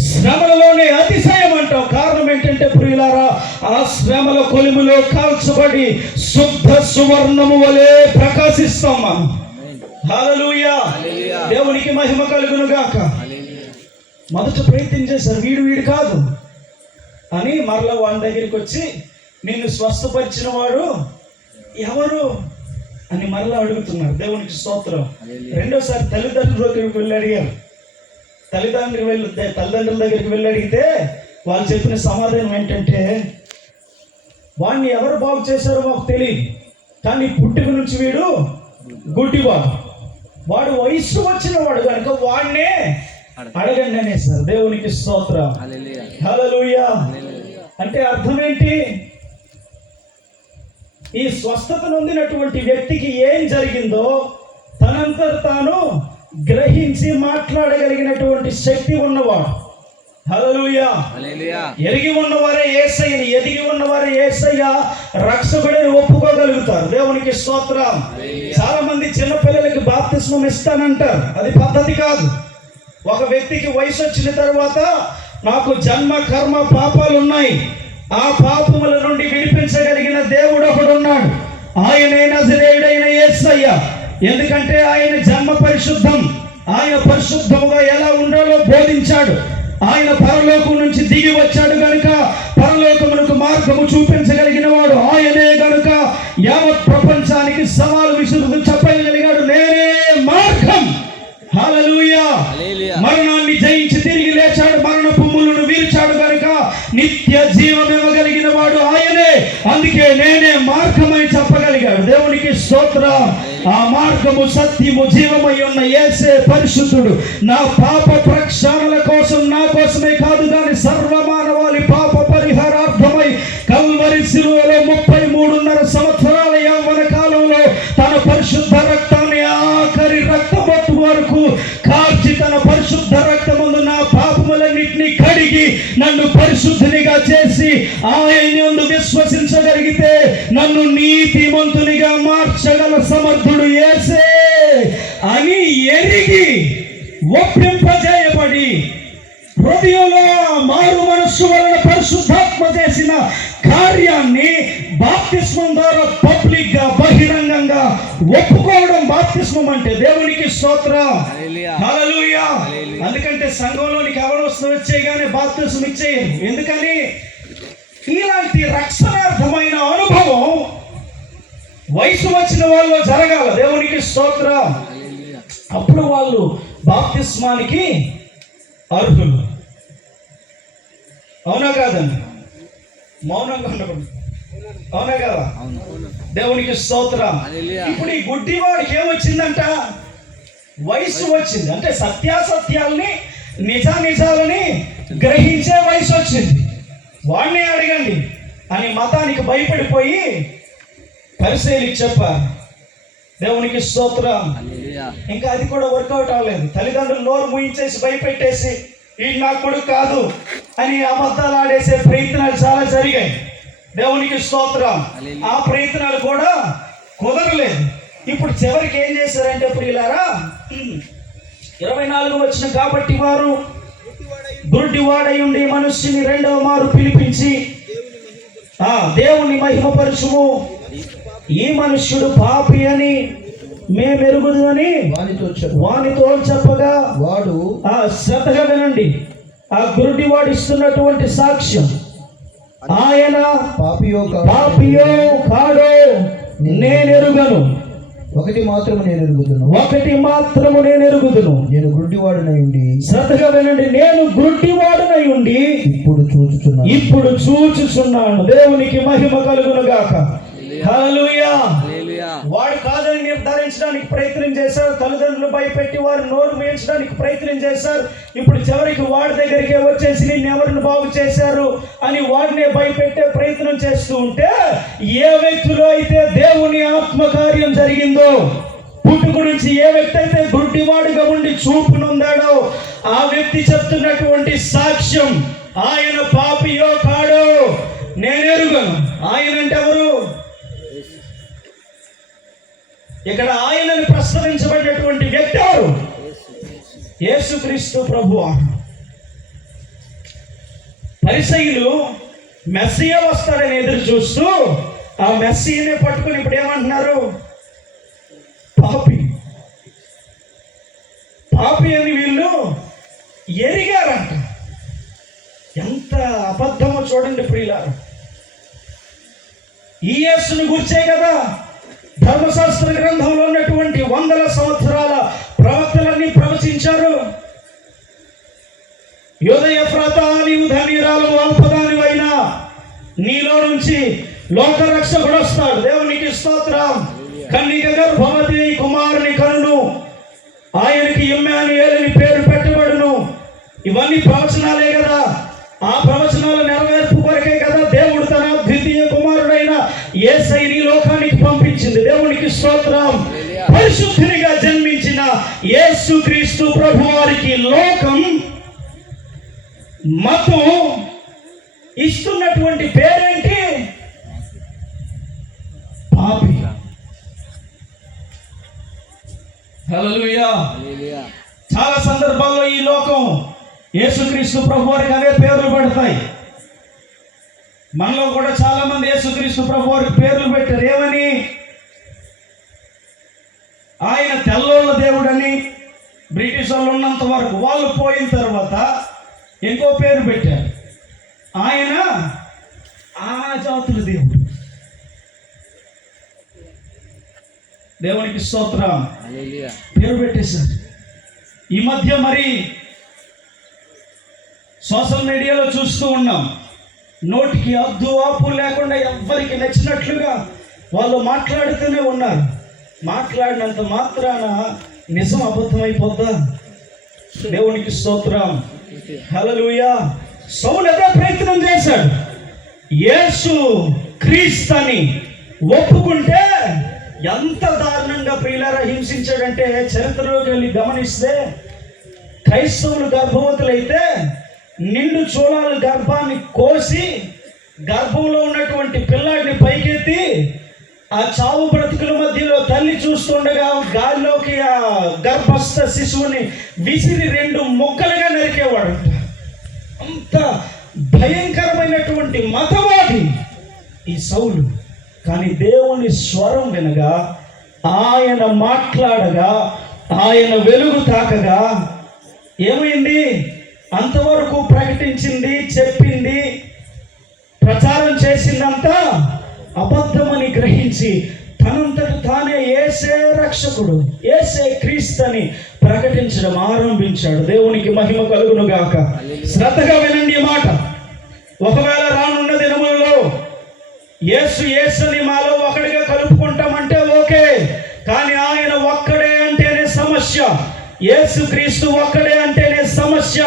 శ్రమలలోనే అతిశయం అంటాం. కారణం ఏంటంటే ప్రియులారా, ఆ శ్రమల కొలిమిలో కాల్చబడి శుద్ధ సువర్ణము వలె ప్రకాశిస్తాం మనం. హల్లెలూయా. దేవునికి మహిమ కలుగును గాక. మొదట ప్రయత్నం చేశారు, వీడు కాదు అని. మరలా వాడి దగ్గరికి వచ్చి, నిన్ను స్వస్థపరిచిన వాడు ఎవరు అని మరలా అడుగుతున్నారు. దేవునికి స్తోత్రం. రెండోసారి తల్లిదండ్రుల దగ్గరికి వెళ్ళి అడిగారు. తల్లిదండ్రుల దగ్గరికి వెళ్ళి అడిగితే వాళ్ళు చెప్పిన సమాధానం ఏంటంటే, వాడిని ఎవరు బాగు చేశారో మాకు తెలియదు, కానీ పుట్టుక నుంచి వీడు గుడ్డివాడు, వాడు వయస్సు వచ్చిన వాడు కనుక వాడినే అడగండి అనేసారు. దేవునికి స్తోత్రం. హల్లెలూయా. అంటే అర్థం ఏంటి? ఈ స్వస్థత నొందినటువంటి వ్యక్తికి ఏం జరిగిందో తనంతట తాను గ్రహించి మాట్లాడగలిగినటువంటి శక్తి ఉన్నవాడు. హల్లెలూయా. ఎరిగి ఉన్నవారే యేసయ్యని, ఎదిగి ఉన్నవారే యేసయ్య రక్షకుడని ఒప్పుకోగలుగుతారు. దేవునికి స్తోత్రం. చాలా మంది చిన్నపిల్లలకి బాప్తిస్మం ఇస్తానంటారు. అది పద్ధతి కాదు. ఒక వ్యక్తికి వయసు వచ్చిన తర్వాత, నాకు జన్మ కర్మ పాపాలు ఉన్నాయి, ఆ పాపముల నుండి విడిపించగలిగిన దేవుడు ఒకడున్నాడు, ఆయనే నజరేయుడైన యేసయ్య. ఎందుకంటే ఆయన జన్మ పరిశుద్ధం, ఆయన పరిశుద్ధముగా ఎలా ఉండాలో బోధించాడు. ఆయన పరలోకం నుంచి దిగి వచ్చాడు గనుక పరలోకమునకు మార్గము చూపించగలిగిన వాడు ఆయనే గనుక యావత్ ప్రపంచానికి సవాలు విసురుతూ చెప్పగలిగాడు, నేనే మార్గం. హల్లెలూయా. మరణాన్ని జయించి తిరిగి లేచాడు, మరణపు ముళ్ళను వీల్చాడు కనుక నిత్య జీవం ఇవ్వగలిగిన వాడు ఆయనే. అందుకే నేనే మార్గమని చెప్పగలిగాడు. దేవునికి స్తోత్రం. ఆ మార్గము, సత్యము, జీవమై ఉన్న యేసే పరిశుద్ధుడు. నా పాప ప్రక్షాళన కోసం, నా కోసమే కాదు కానీ సర్వమానవాళి పాప పరిహారార్థమై కల్వరి శిలువలో 33.5 సంవత్సరాల యవ్వన కాలంలో తన పరిశుద్ధ రక్తాన్ని ఆఖరి రక్తబొట్టు వరకు కార్చి తన పరిశుద్ధ రక్తమందు నా పాప రక్తాన్ని కడిగి నన్ను పరిశుద్ధినిగా చేసి ఆయన యందు విశ్వసించగలిగితే నన్ను నీతిమంతునిగా మార్చగల సమర్థుడు యేసే అని ఎరిగి ఒప్పింపజేయబడి హృదయంలో మారు మనస్సు వలన పరిశుద్ధాత్మ చేసిన కార్యాన్ని బాప్తిస్మం ద్వారా పబ్లిక్ గా బహిరంగంగా ఒప్పుకోవడం బాప్తిస్మం అంటే. దేవునికి స్తోత్రం, హల్లెలూయా. అందుకంటే సంఘంలోనికి ఎవరు వచ్చేగానే బాప్తిస్మం ఇచ్చేయరు. ఎందుకని? ఇలాంటి రక్షణార్థమైన అనుభవం వయసు వచ్చిన వాళ్ళు జరగాల. దేవునికి స్తోత్రం. అప్పుడు వాళ్ళు బాప్తిస్మానికి అర్హులు. అవునా కాదండి? మౌనంగా ఉండకూడదు. అవునా కదా? దేవునికి స్తోత్రం. ఇప్పుడు ఈ గుడ్డివాడికి ఏమొచ్చిందంట? వయసు వచ్చింది. అంటే సత్యాసత్యాలని నిజాలని గ్రహించే వయసు వచ్చింది. వాడినే అడగండి అని మతానికి భయపడిపోయి పరిశీలికి చెప్పారు. దేవునికి స్తోత్రం. ఇంకా అది కూడా వర్కౌట్ అవ్వలేదు. తల్లిదండ్రులు నోరు ముయించేసి భయపెట్టేసి ఈ నా కొడుకు కాదు అని అబద్ధాలు ఆడేసే ప్రయత్నాలు చాలా జరిగాయి. దేవునికి స్తోత్రం. ఆ ప్రయత్నాలు కూడా కుదరలేదు. ఇప్పుడు చివరికి ఏం చేశారంటే ప్రియులారా, 24 వచ్చిన కాబట్టి వారు గుడ్డివాడై ఉండి మనుష్యుని రెండవ మారు పిలిపించి దేవుని మహిమపరచుము, ఈ మనుష్యుడు పాపి అని మేమెరుగుదని వానితో చెప్పగా వాడు శ్రద్ధగా వినండి. ఆ గురుడివాడు ఇస్తున్నటువంటి సాక్ష్యం, ఆయన పాపియో కాడో నేనెరుగను, ఒకటి మాత్రము నేను ఎరుగుదును, నేను గుడ్డివాడునై ఉండి. శ్రద్ధగా వినండి. నేను గుడ్డివాడునై ఉండి ఇప్పుడు చూచుచున్నాను. దేవునికి మహిమ కలుగును గాక. హల్లెలూయా. వాడు కాదని నిర్ధారించడానికి ప్రయత్నం చేశారు. తల్లిదండ్రులు భయపెట్టి వారు నోరు వేయించడానికి ప్రయత్నం చేశారు. ఇప్పుడు చివరికి వాడి దగ్గరికే వచ్చేసి నిన్ను ఎవరిని బాగు చేశారు అని వాడినే భయపెట్టే ప్రయత్నం చేస్తూ ఉంటే, ఏ వ్యక్తిలో అయితే దేవుని ఆత్మకార్యం జరిగిందో, పుట్టుకు నుంచి ఏ వ్యక్తి అయితే గుడ్డివాడుగా ఉండి చూపునుందాడో ఆ వ్యక్తి చెప్తున్నటువంటి సాక్ష్యం, ఆయన పాపియో కాడో నేనెరుగను. ఆయన అంటే ఎవరు? ఇక్కడ ఆయనను ప్రస్తావించబడినటువంటి వ్యక్తి ఎవరు? యేసుక్రీస్తు ప్రభువు. పరిసయ్యులు మెస్సియా వస్తాడని ఎదురు చూస్తూ ఆ మెస్సియానే పట్టుకుని ఇప్పుడు ఏమంటున్నారు? పాపి అని వీళ్ళు ఎరిగారంట. ఎంత అబద్ధమో చూడండి ప్రియులారా. ఈ యేసును గుర్చే కదా ధర్మశాస్త్ర గ్రంథంలో ఉన్నటువంటి 100 సంవత్సరాల ప్రవక్తలన్నీ ప్రవచించారు. యోధ ఎఫ్రాతా, నీవు ధన్యురాలు, అల్పదానివైనా నీలో నుంచి లోకరక్షకుడు వస్తాడు. దేవునికి స్తోత్రం. కన్యక గర్భవతి కుమారుని కనును, ఆయనకి ఇమ్మానుయేలు అని పేరు పెట్టబడును. ఇవన్నీ ప్రవచనాలే కదా. ఆ ప్రవచనాల నెరవేర్పు కొరకే కదా దేవుడు తన ద్వితీయ కుమారుడైన యేసయ్యని లోకానికి పంపించింది. దేవునికి స్తోత్రం. పరిశుద్ధునిగా జన్మించిన యేసుక్రీస్తు ప్రభువారికి లోకం మతం ఇస్తున్నటువంటి పేరేంటి? పాపి. హల్లెలూయా. చాలా సందర్భాల్లో ఈ లోకం యేసుక్రీస్తు ప్రభువారికి అవే పేర్లు పెడతాయి. మనలో కూడా చాలా మంది యేసుక్రీస్తు ప్రభువారికి పేర్లు పెట్టారు. ఏమని? ఆయన తెల్లోళ్ళ దేవుడని. బ్రిటిష్ వాళ్ళు ఉన్నంత వరకు, వాళ్ళు పోయిన తర్వాత ఇంకో పేరు పెట్టారు. ఆయన ఆ జాతుల దేవుడు. దేవునికి స్తోత్రం. పేరు పెట్టేశారు. ఈ మధ్య మరి సోషల్ మీడియాలో చూస్తూ ఉన్నాం. నోటికి అద్దు ఆపు లేకుండా ఎవ్వరికి నచ్చినట్లుగా వాళ్ళు మాట్లాడుతూనే ఉన్నారు. మాట్లాడినంత మాత్రాన నిజం అబద్ధమైపోద్దా? దేవునికి స్తోత్రం. హల్లెలూయా. సౌలు అదే ప్రయత్నం చేశాడు. యేసు క్రీస్తుని ఒప్పుకుంటే ఎంత దారుణంగా ప్రియులారా హింసించాడంటే, చరిత్రలోకి వెళ్ళి గమనిస్తే క్రైస్తవులు గర్భవతులైతే నిండు చూలాల గర్భాన్ని కోసి గర్భంలో ఉన్నటువంటి పిల్లాడిని పైకెత్తి ఆ చావు బ్రతుకుల మధ్యలో తల్లి చూస్తుండగా గాల్లోకి ఆ గర్భస్థ శిశువుని విసిరి 2 ముక్కలుగా నరికేవాడు. అంత భయంకరమైనటువంటి మతవాది ఈ సౌలు. కానీ దేవుని స్వరం వినగా, ఆయన మాట్లాడగా, ఆయన వెలుగు తాకగా ఏమైంది? అంతవరకు ప్రకటించింది, చెప్పింది, ప్రచారం చేసిందంతా అబద్ధమని గ్రహించి తనంతటి తానే యేసే రక్షకుడు, యేసే క్రీస్తుని ప్రకటించడం ఆరంభించాడు. దేవునికి మహిమ కలుగును గాక. శ్రద్ధగా వినండి ఈ మాట. ఒకవేళ రానున్న దినములలో యేసుని మాలో ఒకడిగా కలుపుకుంటామంటే ఓకే, కానీ ఆయన ఒక్కడే అంటేనే సమస్య, యేసు క్రీస్తు ఒక్కడే అంటేనే సమస్య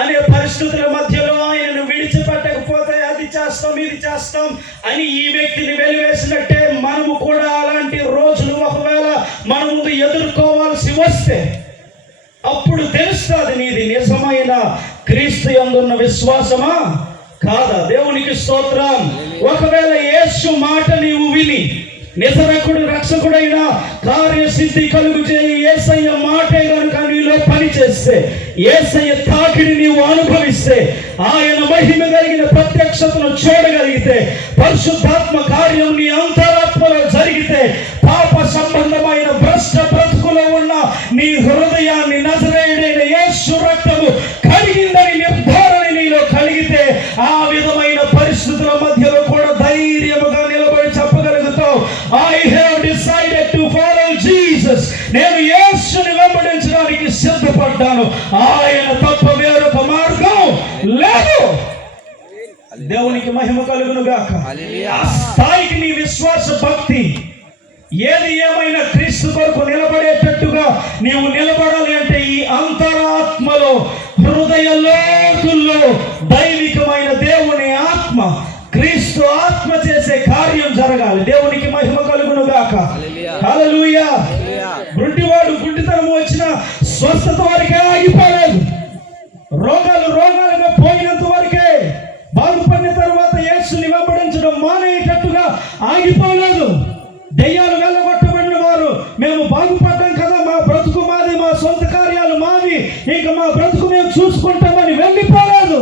అనే పరిస్థితుల మధ్యలో ఆయనను విడిచిపెట్టకపోతే అది చేస్తాం, ఇది చేస్తాం అని ఈ వ్యక్తిని వెలివేసినట్టే మనము కూడా అలాంటి రోజులు ఒకవేళ మన ముందు ఎదుర్కోవాల్సి వస్తే అప్పుడు తెలుస్తుంది నీది నిజమైన క్రీస్తు యందున్న విశ్వాసమా కాదా. దేవునికి స్తోత్రం. ఒకవేళ యేసు మాట నీవు విని నిజరకుడు రక్షకుడైన కార్యసిద్ధి కలుగు చేయి యేసయ్య మాటే కనుక నీలో పని చేస్తే, యేసయ్య తాకిడి నీవు అనుభవిస్తే, ఆయన మహిమ కలిగిన ప్రత్యక్షతను చూడగలిగితే, పరిశుద్ధాత్మ కార్యం నీ అంతరాత్మలో జరిగితే, పాప సంబంధమైన భ్రష్ట బ్రతుకులో ఉన్న నీ హృదయాన్ని నజరేయుడైన యేసు రక్తము కలిగిందని నిర్ధారణ నీలో కలిగితే, ఆ విధమైన పరిస్థితుల మధ్యలో కూడా ధైర్యముగా నిలబడి చెప్పగలుగుతావు, I have decided to follow Jesus. నేను యేసుని వెంబడించడానికి సిద్ధపడ్డాను, ఆయన తప్ప వేరొక మార్గం లేదు. దేవునికి మహిమ కలుగును గాక. ఆ స్థాయికి నీ విశ్వాస భక్తి ఏది ఏమైనా క్రీస్తు కొరకు నిలబడేటట్టుగా నీవు నిలబడాలి అంటే ఈ అంతరాత్మలో, హృదయ లోతుల్లో దైవికమైన దేవుని ఆత్మ, క్రీస్తు ఆత్మ చేసే కార్యం జరగాలి. దేవునికి మహిమ కలుగును గాక. హల్లెలూయా. గుడ్డివాడు గుడ్డితనం వచ్చిన స్వస్థత వరకే ఆగిపోలేదు, రోగాలుగా పోయినంత వరకే, బాగుపడిన తర్వాత యేసుని వెంబడించడం మానేటట్టుగా ఆగిపోలేదు. దెయ్యాలు వెళ్ళగొట్టబడిన వారు మేము బాగుపడ్డాం కదా, మా బ్రతుకు మాది, మా సొంత కార్యాలు మావి, ఇంకా మా బ్రతుకు మేము చూసుకుంటామని వెళ్ళిపోలేదు.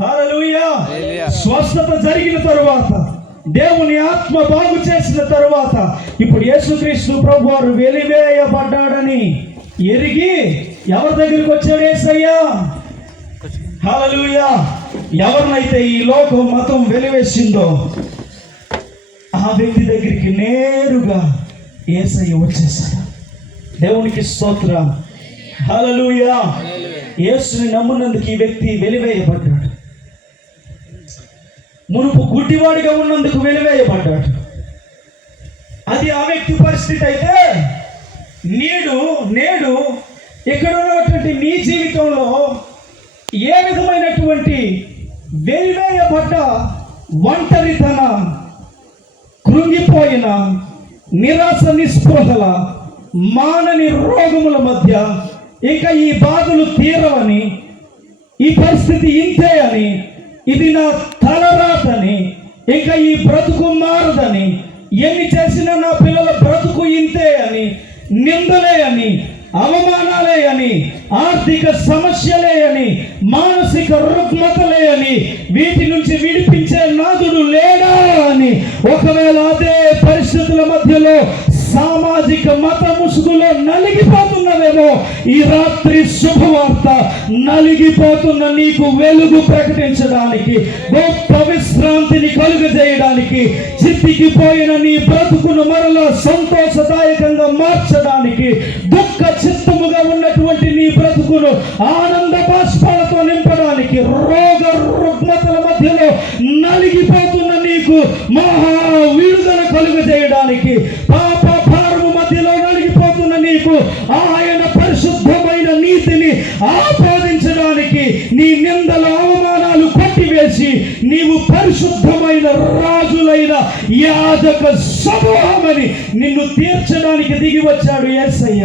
హల్లెలూయా. స్వస్థత జరిగిన తరువాత, దేవుని ఆత్మ బాగు చేసిన తరువాత, ఇప్పుడు యేసుక్రీస్తు ప్రభు వారు వెలివేయబడ్డాడని ఎరిగి ఎవరి దగ్గరికి వచ్చాడు యేసయ్యా? హల్లెలూయా. ఎవరినైతే ఈ లోకం మతం వెలివేసిందో ఆ వ్యక్తి దగ్గరికి నేరుగా యేసయ్య వచ్చేసాడు. దేవునికి స్తోత్రం. హల్లెలూయా. యేసుని నమ్మునందుకు ఈ వ్యక్తి వెలివేయబడ్డాడు. మునుపు గుడ్డివాడిగా ఉన్నందుకు వెలివేయబడ్డాడు. అది ఆ వ్యక్తి పరిస్థితి అయితే, నేడు ఇక్కడ ఉన్నటువంటి నీ జీవితంలో ఏ విధమైనటువంటి వెలివేయబడ్డ ఒంటరితనం, కృంగిపోయిన నిరాశ నిస్పృహల, మానని రోగముల మధ్య ఇంకా ఈ బాధలు తీరవని, ఈ పరిస్థితి ఇంతే అని, ఇది నా తలరాతని, ఇంకా ఈ బ్రతుకు మారదని, ఎన్ని చేసినా నా పిల్లల బ్రతుకు ఇంతే అని, నిందలే అని, అవమానాలే అని, ఆర్థిక సమస్యలే అని, మానసిక రుగ్మతలే అని, వీటి నుంచి విడిపించే నాదుడు లేడా అని, ఒకవేళ అదే పరిస్థితుల మధ్యలో సామాజిక మత ముసుగులో నలిగిపోతున్నవేమో, ఈ రాత్రి శుభవార్త నలిగిపోతున్న నీకు వెలుగు ప్రకటించడానికి, గొప్ప విశ్రాంతిని కలుగజేయడానికి, చితికిపోయిన నీ బ్రతుకును మరలా సంతోషదాయకంగా మార్చడానికి, దుఃఖ చిత్తముగా ఉన్నటువంటి నీ బ్రతుకును ఆనంద బాష్పాలతో నింపడానికి, రోగ రుగ్మతల మధ్యలో నలిగిపోతున్న నీకు మహా విడుదల కలుగజేయడానికి, పాప భారము మధ్యలో నలిగిపోతున్న నీకు ఆయన పరిశుద్ధమైన నీతిని ఆపాదించడానికి, నీ నిందల అవమానాలు కొట్టివేసి నీవు పరిశుద్ధమైన రాజులైన యాజక సమూహమని నిన్ను తీర్చడానికి దిగి వచ్చాడు యేసయ్య.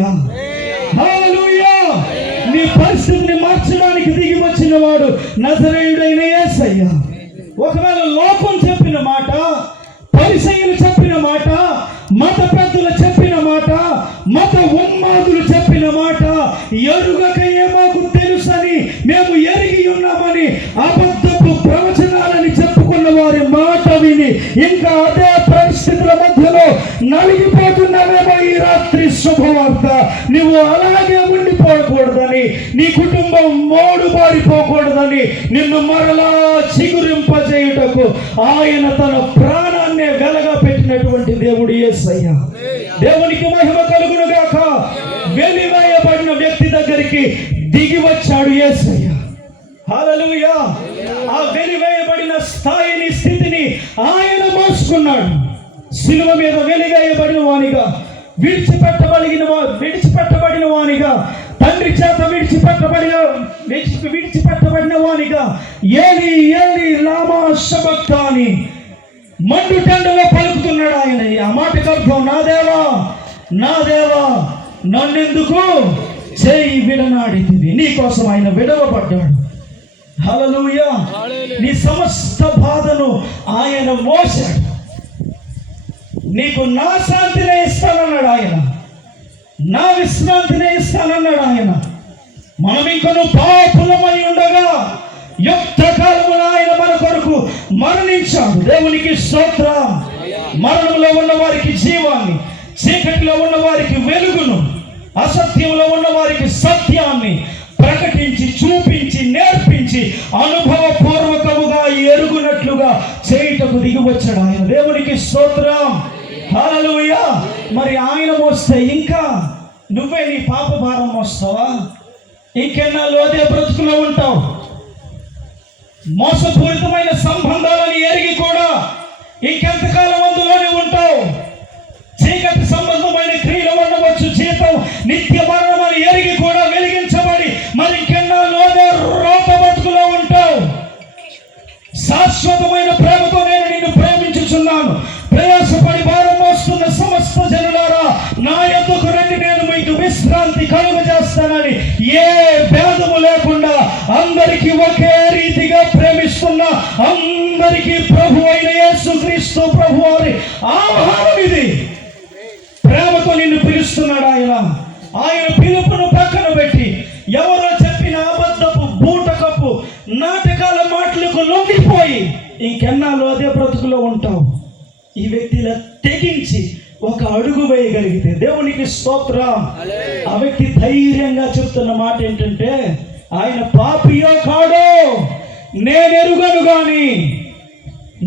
హల్లెలూయా. నీ పరిస్థితిని మార్చడానికి దిగి వచ్చిన వాడు నజరేయుడైన యేసయ్య. ఒకవేళ లోకం చెప్పిన మాట, పరిసయ్యులు చెప్పిన మాట, మత పెద్దలు చెప్పిన మాట, మత ఉన్మాదులు చెప్పిన మాట ఎరుగకయే మాకు తెలుసని, మేము ఎరిగి ఉన్నామని అబద్ధపు ప్రవచనాలని చెప్పుకున్న వారి మాట విని ఇంకా అదే పరిస్థితుల మధ్యలో నలిగిపోతున్నావేమో ఈ రాత్రి శుభవార్త. నువ్వు అలాగే ఉండిపోకూడదని, నీ కుటుంబం మోడుబారిపోకూడదని, నిన్ను మరలా చిగురింపజేయుటకు ఆయన తన ప్రాణాన్నే వెలగా పెట్టినటువంటి దేవుడు యేసయ్య. దేవునికి మహిమ కలుగును గాక. వెలివేయబడిన వ్యక్తి దగ్గరికి దిగి వచ్చాడు యేసయ్య. హల్లెలూయా. ఆ వెలివేయబడిన స్థాయిని, స్థితిని ఆయన మోసుకున్నాడు. శిలువ మీద వెలివేయబడిన వానిగా, విడిచిపెట్టబడిన వానిగా, తండ్రి చేత విడిచిపెట్టబడిన వానిగా, ఏలి ఏలి లామా శబక్తాని మండు టెండలో పలుకుతున్నాడు ఆయన. ఆ మాటకు అర్థం, నా దేవా నా దేవా నన్నెందుకు చేయి విడనాడితివి. నీ కోసం ఆయన విడవబడ్డాడు. హల్లెలూయా. నీ సమస్త బాధను ఆయన మోసాడు. నీకు నా శాంతినే ఇస్తానన్నాడు ఆయన, నా విశ్రాంతినే ఇస్తానన్నాడు ఆయన. మనం ఇంకను పాపులమై ఉండగా యుక్త కాలమున ఆయన మన కొరకు మరణించాడు. దేవునికి స్తోత్రం. మరణంలో ఉన్న వారికి జీవాన్ని, చీకటిలో ఉన్న వారికి వెలుగును, అసత్యంలో ఉన్న వారికి సత్యాన్ని ప్రకటించి, చూపించి, నేర్పించి, అనుభవపూర్వకముగా ఎరుగునట్లుగా చేయుటకు దిగి వచ్చాడు ఆయన. దేవునికి స్తోత్రం. హల్లెలూయా. మరి ఆయన మోస్తే ఇంకా నువ్వే నీ పాప భారం మోస్తావా? ఇంకెన్నాళ్ళు అదే బ్రతుకులో ఉంటావు. మోసపూరితమైన సంబంధాలని ఎరిగి కూడా ఇంకెంతకాలం అందులోనే ఉంటావు. చీకటి సంబంధమైన క్రియలు ఉండవచ్చు, జీతం నిత్య మరణం అని ఎరిగి కూడా వెలిగించబడి మరి ఇంకెన్నాళ్ళు అదే రోత బతుకులో ఉంటావు. శాశ్వతమైన ప్రేమతో నేను నిన్ను ప్రేమించుచున్నాను. ప్రయాసపడి భారం మోస్తున్న సమస్త జనులారా, నా యొద్దకు రండి, నేను మీకు విశ్రాంతి కలుగజేస్తానని ఏ భేదము లేకుండా అందరికీ ఒకే రీతిగా ప్రేమిస్తున్న, అందరికీ ప్రభు అయిన యేసుక్రీస్తు ప్రభు వారి ఆహ్వానం ఇది. ప్రేమతో నిన్ను పిలుస్తున్నాడు ఆయన. ఆయన పిలుపును పక్కన పెట్టి ఎవరో చెప్పిన అబద్ధపు బూటకపు నాటకాల మాటలకు లొంగిపోయి ఇంకెన్నాళ్ళు అదే బ్రతుకులో ఉంటావు. ఈ వ్యక్తిలా తెగించి ఒక అడుగు వేయగలిగితే దేవునికి స్తోత్రం. ఆ వ్యక్తి ధైర్యంగా చెప్తున్న మాట ఏంటంటే, ఆయన పాపియో కాడో నేనెరుగను గాని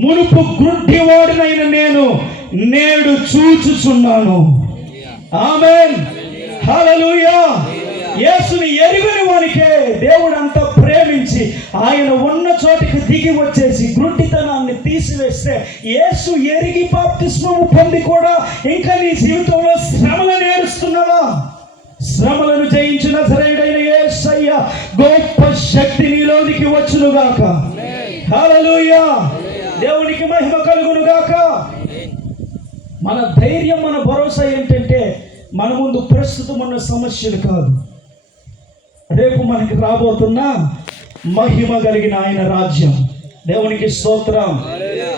మునుపు గ్రుడ్డివాడినైన నేను నేడు చూచుచున్నాను. ఆమేన్. హల్లెలూయా. యేసుని ఎరుగని వానికే దేవుడు అంతా ప్రేమించి ఆయన ఉన్న చోటికి దిగి వచ్చేసి గ్రుడ్డితనాన్ని తీసివేస్తే, యేసు ఎరిగి బాప్తిస్మము పొంది కూడా ఇంకా నీ జీవితంలో శ్రమలను ఏడుస్తున్నావా? శ్రమలను జయించిన నజరేయుడైన యేసయ్య గొప్ప శక్తి నీలోనికి వచ్చునుగాక. హల్లెలూయా. దేవునికి మహిమ కలుగునుగాక. మన ధైర్యం, మన భరోసా ఏంటంటే మన ముందు ప్రస్తుతం ఉన్న సమస్యలు కాదు, రేపు మనకి రాబోతున్న మహిమ కలిగిన ఆయన రాజ్యం. దేవునికి స్తోత్రం.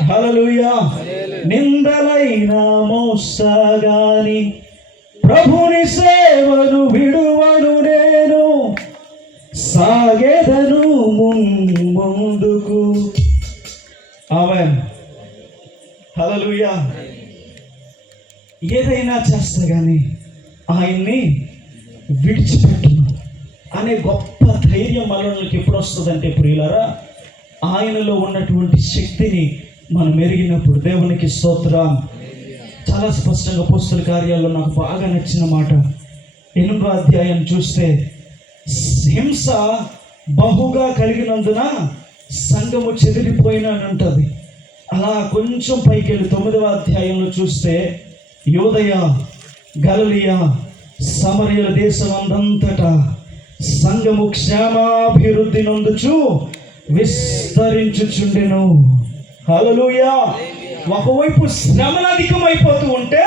హల్లెలూయా. నిందలైన మోసగాని ప్రభుని సేవను విడువను, నేను సాగెదను ముందుకు. ఆమేన్. హల్లెలూయా. ఏదైనా చేస్తా కానీ ఆయన్ని విడిచిపెట్టును అనే గొప్ప ధైర్యం మనలోకి ఎప్పుడు వస్తుందంటే ప్రియులారా, ఆయనలో ఉన్నటువంటి శక్తిని మనం ఎరిగినప్పుడు. దేవునికి స్తోత్రం. చాలా స్పష్టంగా అపోస్తలుల కార్యాల్లో నాకు బాగా నచ్చిన మాట 8వ అధ్యాయం చూస్తే, హింస బహుగా కలిగినందున సంఘము చెదిరిపోయినట్టుంది. అలా కొంచెం పైకి వెళ్ళి 9వ అధ్యాయంలో చూస్తే, యోదయ, గలిలయ, సమరయ దేశమందంతటా సంఘము క్షేమాభివృద్ధి నొందుచు విస్తరించుచుండెను. హల్లెలూయా. ఒకవైపు శ్రమలు అధికమైపోతూ ఉంటే,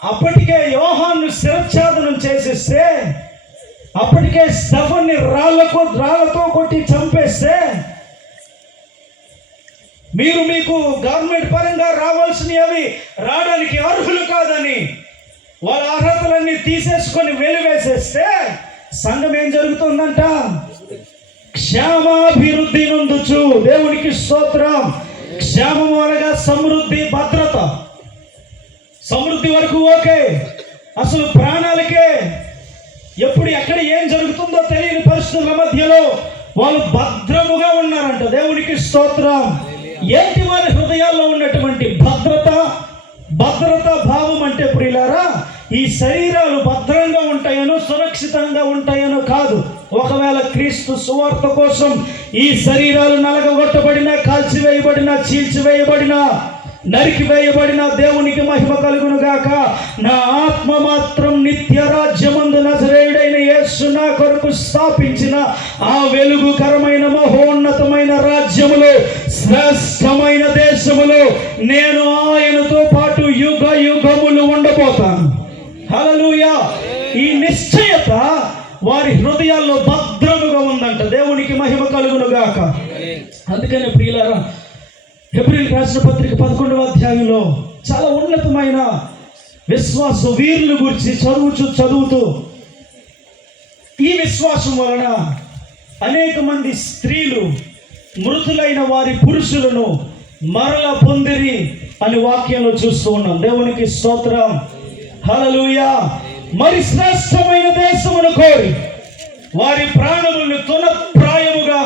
అప్పటికే యోహాను శిరచ్ఛేదనం చేసేస్తే అప్పటికే స్టెఫన్ని రాళ్లతో కొట్టి చంపేస్తే మీరు మీకు గవర్నమెంట్ పరంగా రావాల్సినవి అవి రావడానికి అర్హులు కాదని వాళ్ళ అర్హతలన్నీ తీసేసుకొని వెలివేసేస్తే సంఘం ఏం జరుగుతుందంట? క్షేమాభివృద్ధి నొందుచు. దేవునికి స్తోత్రం. క్షేమము అనగా సమృద్ధి, భద్రత. సమృద్ధి వరకు ఓకే, అసలు ప్రాణాలకే ఎప్పుడు ఎక్కడ ఏం జరుగుతుందో తెలియని పరిస్థితుల మధ్యలో వాళ్ళు భద్రముగా ఉన్నారంట. దేవునికి స్తోత్రం. ఏంటి వారి హృదయాల్లో ఉన్నటువంటి భద్రత భావం అంటే ప్రియులారా, ఈ శరీరాలు భద్రంగా ఉంటాయనో సురక్షితంగా ఉంటాయనో కాదు. ఒకవేళ క్రీస్తు సువార్త కోసం ఈ శరీరాలు నలగగొట్టబడినా, కాల్చివేయబడినా, చీల్చివేయబడినా, నరికివేయబడిన దేవునికి మహిమ కలుగును గాక. నా ఆత్మ మాత్రం నిత్య రాజ్యమందు నజరేయుడైన యేసు నా కొరకు స్థాపించిన ఆ వెలుగుకరమైన మహోన్నతమైన రాజ్యములో, శ్రేష్టమైన దేశములో నేను ఆయనతో పాటు యుగ యుగములు ఉండబోతాను. హల్లెలూయా. ఈ నిశ్చయత వారి హృదయాల్లో భద్రముగా ఉందంట. దేవునికి మహిమ కలుగును గాక. అందుకని ప్రియులారా, హెబ్రీయులకు రాసిన పత్రిక 11వ అధ్యాయంలో చాలా ఉన్నతమైన విశ్వాస వీరుల గురించి చదువుతూ ఈ విశ్వాసం వలన అనేక మంది స్త్రీలు మృతులైన వారి పురుషులను మరల పొందిరి అని వాక్యంలో చూస్తూ ఉన్నాం. దేవునికి స్తోత్రం. హల్లెలూయా. మరి శ్రేష్టమైన దేశమును కోరి వారి ప్రాణములను తునప్రాయముగా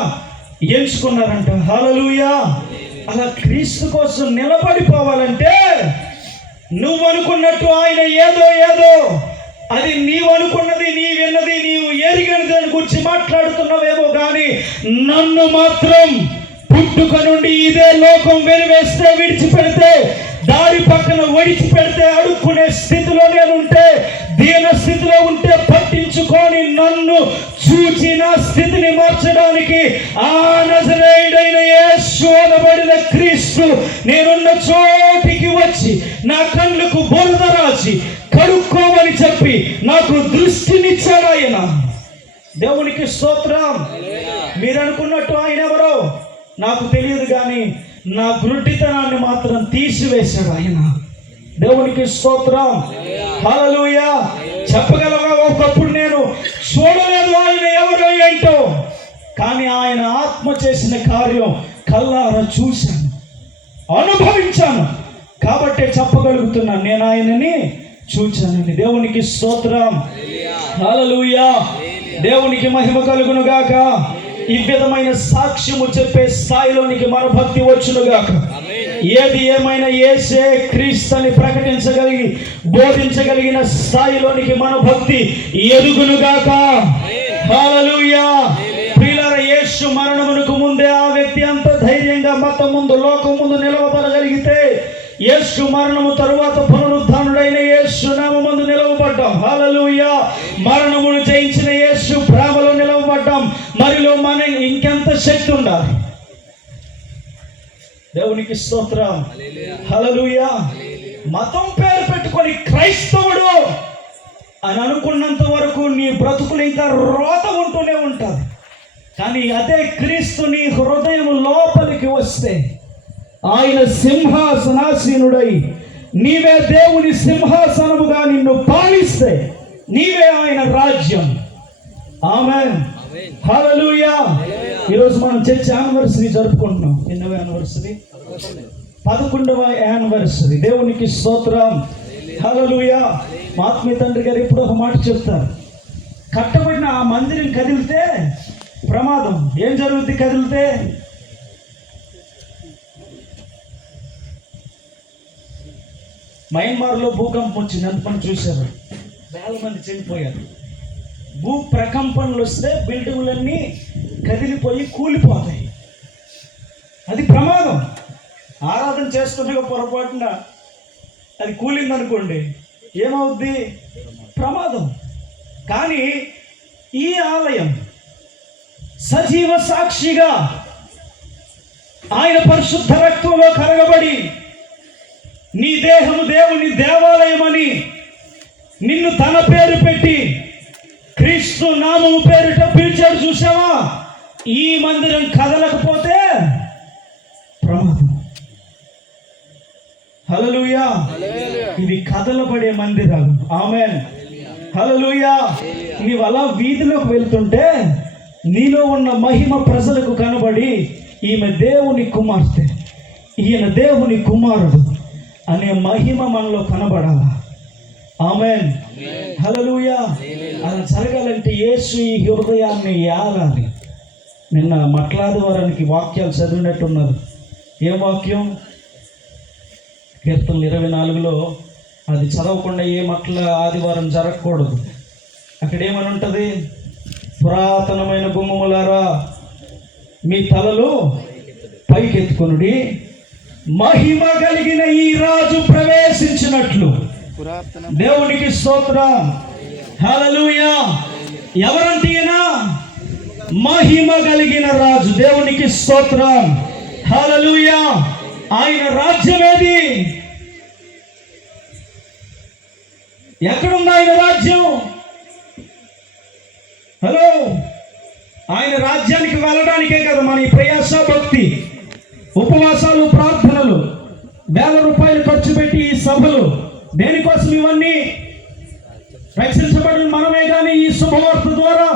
ఎంచుకున్నారంట. హల్లెలూయా. అలా క్రీస్తు కోసం నిలబడిపోవాలంటే నువ్వు అనుకున్నట్టు ఆయన ఏదో అది నీవు అనుకున్నది, నీ విన్నది, నీవు ఎరిగిన దాని గురించి మాట్లాడుతున్నావేమో కానీ నన్ను మాత్రం పుట్టుక నుండి ఇదే లోకం వెలివేస్తే, విడిచిపెడితే, దారి పక్కన విడిచిపెడితే, అడుక్కునే స్థితిలో నేనుంటే, దీన స్థితిలో ఉంటే పట్టించుకొని నన్ను చూచి నా స్థితిని మార్చడానికి ఆ నజరేయుడైన యేసు అనబడిన క్రీస్తు నేనున్న చోటికి వచ్చి నా కళ్ళకు బురద రాసి కడుక్కోమని చెప్పి నాకు దృష్టినిచ్చాడు ఆయన. దేవునికి స్తోత్రం. మీరు అనుకున్నట్టు ఆయన ఎవరో నాకు తెలియదు కానీ నా గుడ్డితనాన్ని మాత్రం తీసివేశాడు ఆయన. దేవునికి స్తోత్రం. హల్లెలూయా. చెప్పగలవా? ఒకప్పుడు నేను చూడలేదు ఆయన ఎవరో ఏంటో, కానీ ఆయన ఆత్మ చేసిన కార్యం కళ్ళారా చూశాను, అనుభవించాను. కాబట్టే చెప్పగలుగుతున్నాను నేను ఆయనని చూచానని. దేవునికి స్తోత్రం. హల్లెలూయా. దేవునికి మహిమ కలుగును గాక. ఈ విధమైన సాక్ష్యము చెప్పే స్థాయిలోనికి మన భక్తి వచ్చును గాక. ఏది ఏమైనా యేసే క్రీస్తు అని ప్రకటించగలిగి బోధించగలిగిన స్థాయిలోనికి మన భక్తి ఎదుగును గాక. హల్లెలూయా. ప్రియులారా, యేసు మరణమునకు ముందే ఆ వ్యక్తి అంత ధైర్యంగా మతం ముందు, లోకం ముందు నిలవబడగలిగితే, యేసు మరణము తరువాత పునరుద్ధానుడైన యేసు నామమందు నిలవబడ్డాం. హల్లెలూయా. మరణమును జయించిన యేసు ప్రేమలో నిలవబడ్డాం. మరిలో మన ఇంకెంత శక్తి ఉండాలి. దేవునికి స్తోత్రం. హల్లెలూయా. మతం పేరు పెట్టుకొని క్రైస్తవుడు అని అనుకున్నంత వరకు నీ బ్రతుకులు ఇంకా రోత ఉంటూనే ఉంటుంది. కానీ అదే క్రీస్తు నీ హృదయం లోపలికి వస్తే, ఆయన సింహాసనాసీనుడై నీవే దేవుని సింహాసనముగా నిన్ను పాలిస్తే, నీవే ఆయన రాజ్యం. ఆమేన్. హల్లెలూయా. ఈరోజు మనం చర్చ్ యానివర్సరీ జరుపుకుంటున్నాం. ఎన్నవ యానివర్సరీ? 11వ యానివర్సరీ. దేవునికి స్తోత్రం. హల్లెలూయా. మా ఆత్మీయ తండ్రి గారు ఎప్పుడో ఒక మాట చెప్తారు, కట్టబడిన ఆ మందిరం కదిలితే ప్రమాదం. ఏం జరుగుద్ది కదిలితే? మయన్మార్లో భూకంపం వచ్చింది, అనుకుని చూశారు, వేల మంది చనిపోయారు. భూ ప్రకంపనలు వస్తే బిల్డింగులన్నీ కదిలిపోయి కూలిపోతాయి. అది ప్రమాదం. ఆరాధన చేస్తుండగా పొరపాటున అది కూలిందనుకోండి, ఏమవుద్ది? ప్రమాదం. కానీ ఈ ఆలయం సజీవ సాక్షిగా ఆయన పరిశుద్ధ రక్తంలో కరగబడి నీ దేహము దేవుని దేవాలయం అని నిన్ను తన పేరు పెట్టి క్రీస్తు నామము పేరిట పిలిచాడు. చూసావా? ఈ మందిరం కదలకపోతే ప్రమాదం. హల్లెలూయా. ఇవి కదలబడే మందిరాలు. ఆమేన్. హల్లెలూయా. నీవు అలా వీధిలోకి వెళ్తుంటే నీలో ఉన్న మహిమ ప్రజలకు కనబడి ఈమె దేవుని కుమార్తె, ఈయన దేవుని కుమారుడు అనే మహిమ మనలో కనబడాలా. ఆమేన్. హల్లెలూయా. అలా జరగాలంటే యేసు ఈ హృదయాన్ని ఏలాలి. నిన్న మట్లాదివారానికి వాక్యాలు చదివినట్టున్నారు. ఏ వాక్యం? కీర్తనలు 24లో అది చదవకుండా ఏ మట్ల ఆదివారం జరగకూడదు. అక్కడ ఏమని ఉంటుంది? పురాతనమైన గుమ్మములారా మీ తలలు పైకెత్తుకొనుడి, మహిమ కలిగిన ఈ రాజు ప్రవేశించినట్లు. దేవునికి స్తోత్రం. హల్లెలూయా. ఎవరంటే ఈయన? మహిమ కలిగిన రాజు. దేవునికి స్తోత్రం. హల్లెలూయా. ఆయన రాజ్యం ఏది? ఎక్కడుంది ఆయన రాజ్యం? హలో, ఆయన రాజ్యానికి వెళ్ళడానికే కదా మన ఈ ప్రయాస, భక్తి, ఉపవాసాలు, ప్రార్థనలు, వేల రూపాయలు ఖర్చు పెట్టి ఈ సభలు. దేనికోసం ఇవన్నీ? రక్షించబడిన మనమే. కానీ ఈ శుభవార్త ద్వారా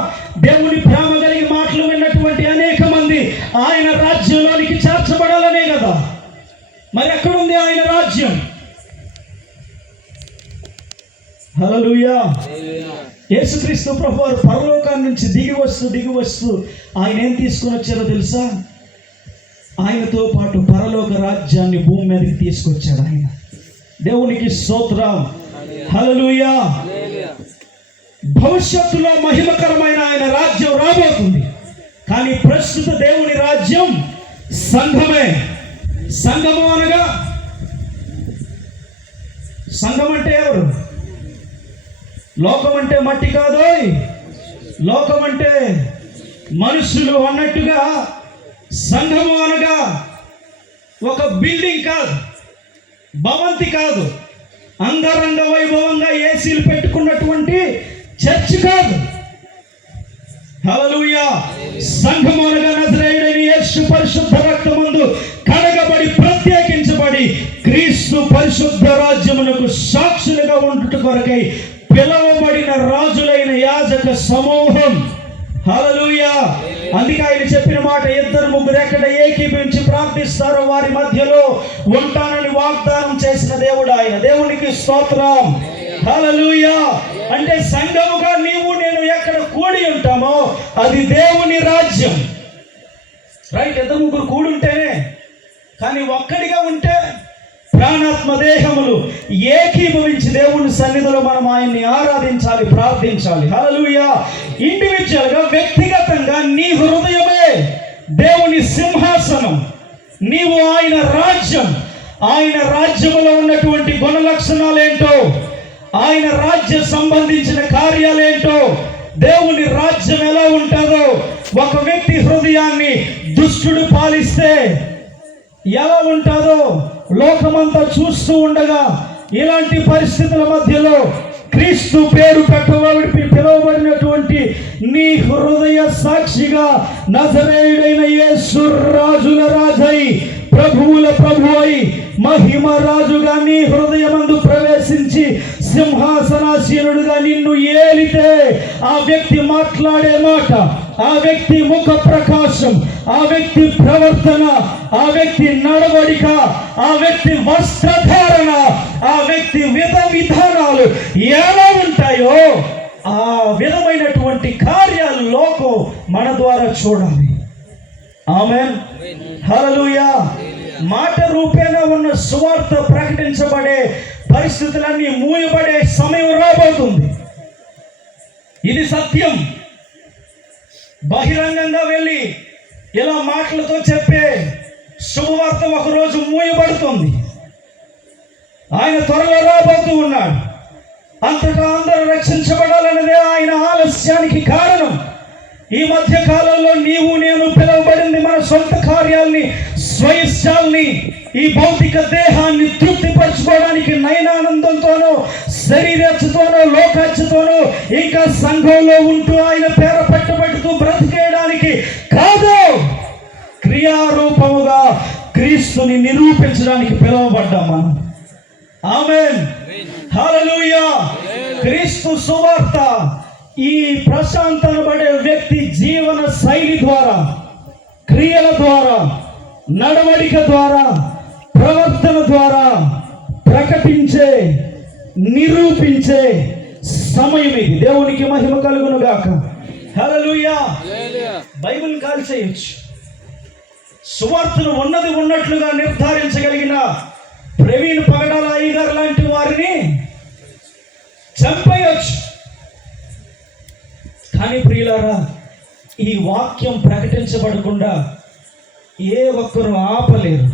దేవుని ప్రేమ కలిగి మాటలు విన్నటువంటి అనేక మంది ఆయన రాజ్యంలోనికి చేర్చబడాలనే కదా. మరి ఎక్కడుంది ఆయన రాజ్యం? హల్లెలూయా. యేసుక్రీస్తు ప్రభువారు పరలోకాన్ని నుంచి దిగి వస్తూ ఆయన ఏం తీసుకొని వచ్చారో తెలుసా? ఆయనతో పాటు పరలోక రాజ్యాన్ని భూమి మీదకి తీసుకొచ్చాడు ఆయన. దేవునికి స్తోత్రం. హల్లెలూయా. భవిష్యత్తులో మహిమకరమైన ఆయన రాజ్యం రాబోతుంది. కానీ ప్రస్తుత దేవుని రాజ్యం సంఘమే. సంఘము అనగా, సంఘం అంటే ఎవరు? లోకం అంటే మట్టి కాదు, లోకం అంటే మనుషులు అన్నట్టుగా సంఘము అనగా ఒక బిల్డింగ్ కాదు, భవంతి కాదు, అంగరంగ వైభవంగా ఏసీలు పెట్టుకున్నటువంటి చర్చ్ కాదు. హల్లెలూయా. సంఘము అనగా నజరేయుడైన యేసు పరిశుద్ధ రక్తమందు కడగబడి ప్రత్యేకించబడి క్రీస్తు పరిశుద్ధ రాజ్యమునకు సాక్షులుగా ఉండుట కొరకై పిలవబడిన రాజులైన యాజక సమూహం. హల్లెలూయా. అందుకే ఆయన చెప్పిన మాట, 2-3 ఎక్కడ ఏకీభవించి ప్రార్థిస్తారో వారి మధ్యలో ఉంటానని వాగ్దానం చేసిన దేవుడు ఆయన. దేవునికి స్తోత్రం. హల్లెలూయా. అంటే సంఘముగా నీవు నేను ఎక్కడ కూడి ఉంటామో అది దేవుని రాజ్యం. రైట్? 2-3 కూడి ఉంటేనే. కానీ ఒక్కడిగా ఉంటే ప్రాణాత్మ దేహములు ఏకీభవించి దేవుని సన్నిధిలో మనం ఆయన్ని ఆరాధించాలి, ప్రార్థించాలి. హల్లెలూయా. ఇండివిజువల్గా, వ్యక్తిగతంగా నీ హృదయమే దేవుని సింహాసనం, నీవు ఆయన రాజ్యం. ఆయన రాజ్యములో ఉన్నటువంటి గుణ లక్షణాలేంటో, ఆయన రాజ్య సంబంధించిన కార్యాలేంటో, దేవుని రాజ్యం ఎలా ఉంటుందో, ఒక వ్యక్తి హృదయాన్ని దుష్టుడు పాలిస్తే ఎలా ఉంటుందో లోకమంతా చూస్తూ ఉండగా, ఇలాంటి పరిస్థితుల మధ్యలో క్రీస్తు పేరు పిలువబడినటువంటి నీ హృదయ సాక్షిగా నజరేయుడైన యేసు రాజుల రాజై, ప్రభువుల ప్రభువై, మహిమ రాజుగా నీ హృదయమందు ప్రవేశించి సింహాసనాసీనుడుగా నిన్ను ఏలితే ఆ వ్యక్తి మాట్లాడే మాట, ఆ వ్యక్తి ముఖ ప్రకాశం, ఆ వ్యక్తి ప్రవర్తన, ఆ వ్యక్తి నడవడిక, ఆ వ్యక్తి వస్త్రధారణ, ఆ వ్యక్తి విధానాలు ఎలా ఉంటాయో ఆ విధమైనటువంటి కార్యాలు లోకం మన ద్వారా చూడాలి. ఆమేన్. హల్లెలూయా. మాట రూపేణ ఉన్న సువార్త ప్రకటించబడే పరిస్థితులన్నీ మూయబడే సమయం రాబోతుంది. ఇది సత్యం. బహిరంగంగా వెళ్ళి ఇలా మాటలతో చెప్పే శుభవార్త ఒకరోజు మూయబడుతుంది. ఆయన త్వరలో రాబోతూ ఉన్నాడు. అంతటా అందరూ రక్షించబడాలన్నదే ఆయన ఆలస్యానికి కారణం. ఈ మధ్య కాలంలో నీవు నేను పిలువబడింది మన సొంత కార్యాల్ని, స్వయిష్టాల్ని, ఈ భౌతిక దేహాన్ని తృప్తిపరచుకోవడానికి నయనానందంతోనో శరీరచ్చుతోనూ లోకచ్చుతోనూ ఇంకా సంఘంలో ఉంటూ ఆయన పేర పట్టుబడుతూ బ్రతికేయడానికి కాదు, క్రియారూపముగా క్రీస్తుని నిరూపించడానికి పిలువబడ్డాం మనం. ఆమేన్, హల్లెలూయా. క్రీస్తు సువార్త ఈ ప్రశాంత్ అనబడే వ్యక్తి జీవన శైలి ద్వారా, క్రియల ద్వారా, నడవడిక ద్వారా, ప్రవర్తన ద్వారా ప్రకటించే, నిరూపించే సమయం ఇది. దేవునికి మహిమ కలుగును గాక. హల్లెలూయా. బైబిల్ కాల్ చేయొచ్చు, సువార్తను ఉన్నది ఉన్నట్లుగా నిర్ధారించగలిగిన ప్రవీణ్ పగడాల అయ్యగారు లాంటి వారిని చంపేయచ్చు. కానీ ప్రియులారా, ఈ వాక్యం ప్రకటించబడకుండా ఏ ఒక్కరు ఆపలేరు.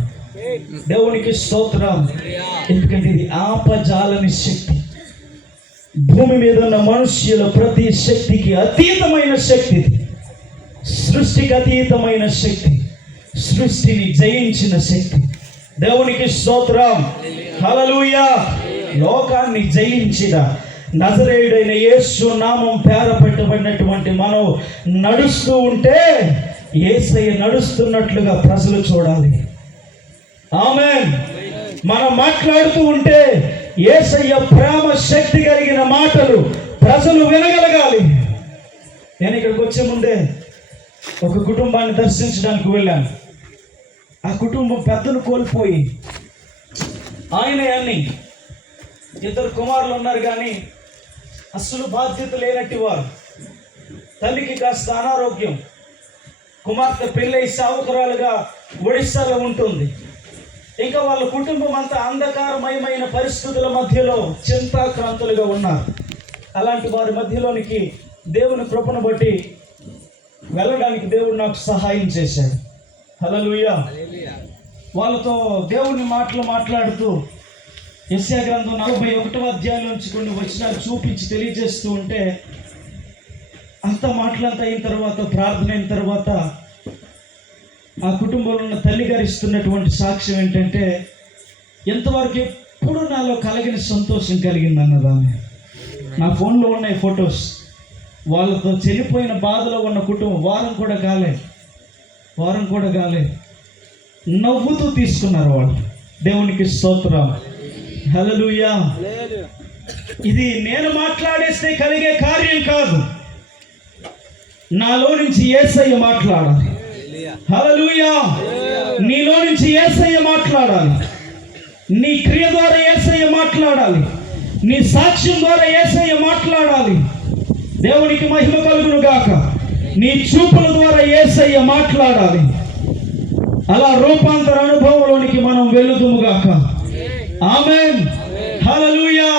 దేవునికి స్తోత్రం. ఎందుకంటే ఇది ఆపజాలని శక్తి. భూమి మీద ఉన్న మనుష్యుల ప్రతి శక్తికి అతీతమైన శక్తి, సృష్టికి అతీతమైన శక్తి, సృష్టిని జయించిన శక్తి. దేవునికి స్తోత్రం, హల్లెలూయా. లోకాన్ని జయించిన నజరేయుడైన యేసు నామం పేర పెట్టబడినటువంటి మనం నడుస్తూ ఉంటే యేసయ్య నడుస్తున్నట్లుగా ప్రజలు చూడాలి. ఆమేన్. మనం మాట్లాడుతూ ఉంటే యేసయ్య ప్రేమ శక్తి కలిగిన మాటలు ప్రజలు వినగలగాలి. నేను ఇక్కడికి వచ్చే ముందే ఒక కుటుంబాన్ని దర్శించడానికి వెళ్ళాను. ఆ కుటుంబం పెద్దను కోల్పోయి, ఆయనే అన్ని ఇద్దరు కుమారులు ఉన్నారు కానీ అసలు బాధ్యత లేనట్టి వారు. తల్లికి కాస్త అనారోగ్యం, కుమార్తె పెళ్ళై సావుకురాలుగా ఒడిస్సాలో ఉంటుంది. ఇంకా వాళ్ళ కుటుంబం అంతా అంధకారమయమైన పరిస్థితుల మధ్యలో చింతాక్రాంతులుగా ఉన్నారు. అలాంటి వారి మధ్యలోనికి దేవుని కృపను బట్టి వెళ్ళడానికి దేవుడు నాకు సహాయం చేశాడు. హల్లెలూయా. వాళ్ళతో దేవుని మాటలు మాట్లాడుతూ యెషయా గ్రంథం 41వ అధ్యాయం నుంచి కొన్ని వచనాలు చూపించి తెలియజేస్తూ ఉంటే, అంత మాటలంతా అయిన తర్వాత, ప్రార్థన అయిన తర్వాత ఆ కుటుంబంలో ఉన్న తల్లి గారు ఇస్తున్నటువంటి సాక్ష్యం ఏంటంటే, ఎంతవరకు ఎప్పుడు నాలో కలిగిన సంతోషం కలిగింది అన్నదాన్ని. నా ఫోన్లో ఉన్నాయి ఫొటోస్. వాళ్ళతో చనిపోయిన బాధలో ఉన్న కుటుంబం వారం కూడా కాలే నవ్వుతూ తీసుకున్నారు వాళ్ళు. దేవునికి స్తోత్రం, హల్లెలూయా. ఇది నేను మాట్లాడేస్తే కలిగే కార్యం కాదు, నాలో నుంచి యేసయ్య మాట్లాడాలి. హల్లెలూయా. నీలో నుంచి యేసయ్య మాట్లాడాలి. నీ క్రియ ద్వారా యేసయ్య మాట్లాడాలి. నీ సాక్ష్యం ద్వారా యేసయ్య మాట్లాడాలి. దేవునికి మహిమ కలుగును గాక. నీ చూపుల ద్వారా యేసయ్య మాట్లాడాలి. అలా రూపాంతర అనుభవంలోనికి మనం వెళుదుము గాక. ఆమేన్, హల్లెలూయా.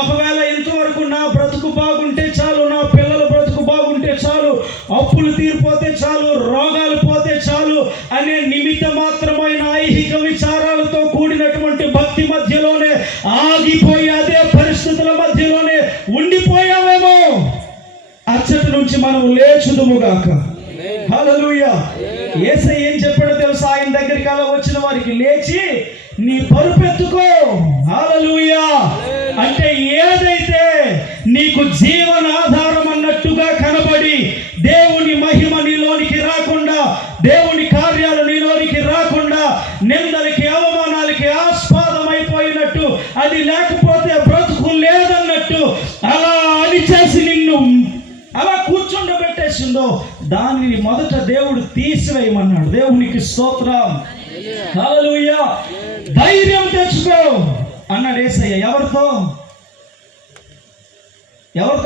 ఒకవేళ ఇంతవరకు నా బ్రతుకు బాగుంటే చాలు, నా పిల్లల బ్రతుకు బాగుంటే చాలు, అప్పులు తీరిపోతే చాలు, రోగాలు పోతే చాలు అనే నిమిత్త మాత్రమైన ఐహిక విచారాలతో కూడినటువంటి భక్తి మధ్యలోనే ఆగిపోయి అదే పరిస్థితుల మధ్యలోనే ఉండిపోయామేమో, అచ్చటి నుంచి మనం లేచుదుముగాక. హల్లెలూయా. యేసయ్య ఏం చెప్పాడో తెలుసా? ఆయన దగ్గరికి అలా వచ్చిన వారికి, లేచి నీ పరుపెత్తుకో. హల్లెలూయా. అంటే ఏదైతే నీకు జీవనాధారం అన్నట్టుగా కనబడి దేవుని మహిమ నీలోనికి రాకుండా, దేవుని కార్యాలు నీలోనికి రాకుండా, నిందలకి అవమానాలకి ఆస్పాదమైపోయినట్టు, అది లేకపోతే బ్రతుకు లేదన్నట్టు అలా అని చేసి నిన్ను అలా కూర్చుండబెట్టేసిందో, దానిని మొదట దేవుడు తీసివేయమన్నాడు. దేవునికి స్తోత్రం, హల్లెలూయా. ధైర్యం తెచ్చుకో అన్నాడు యేసయ్య. ఎవరితో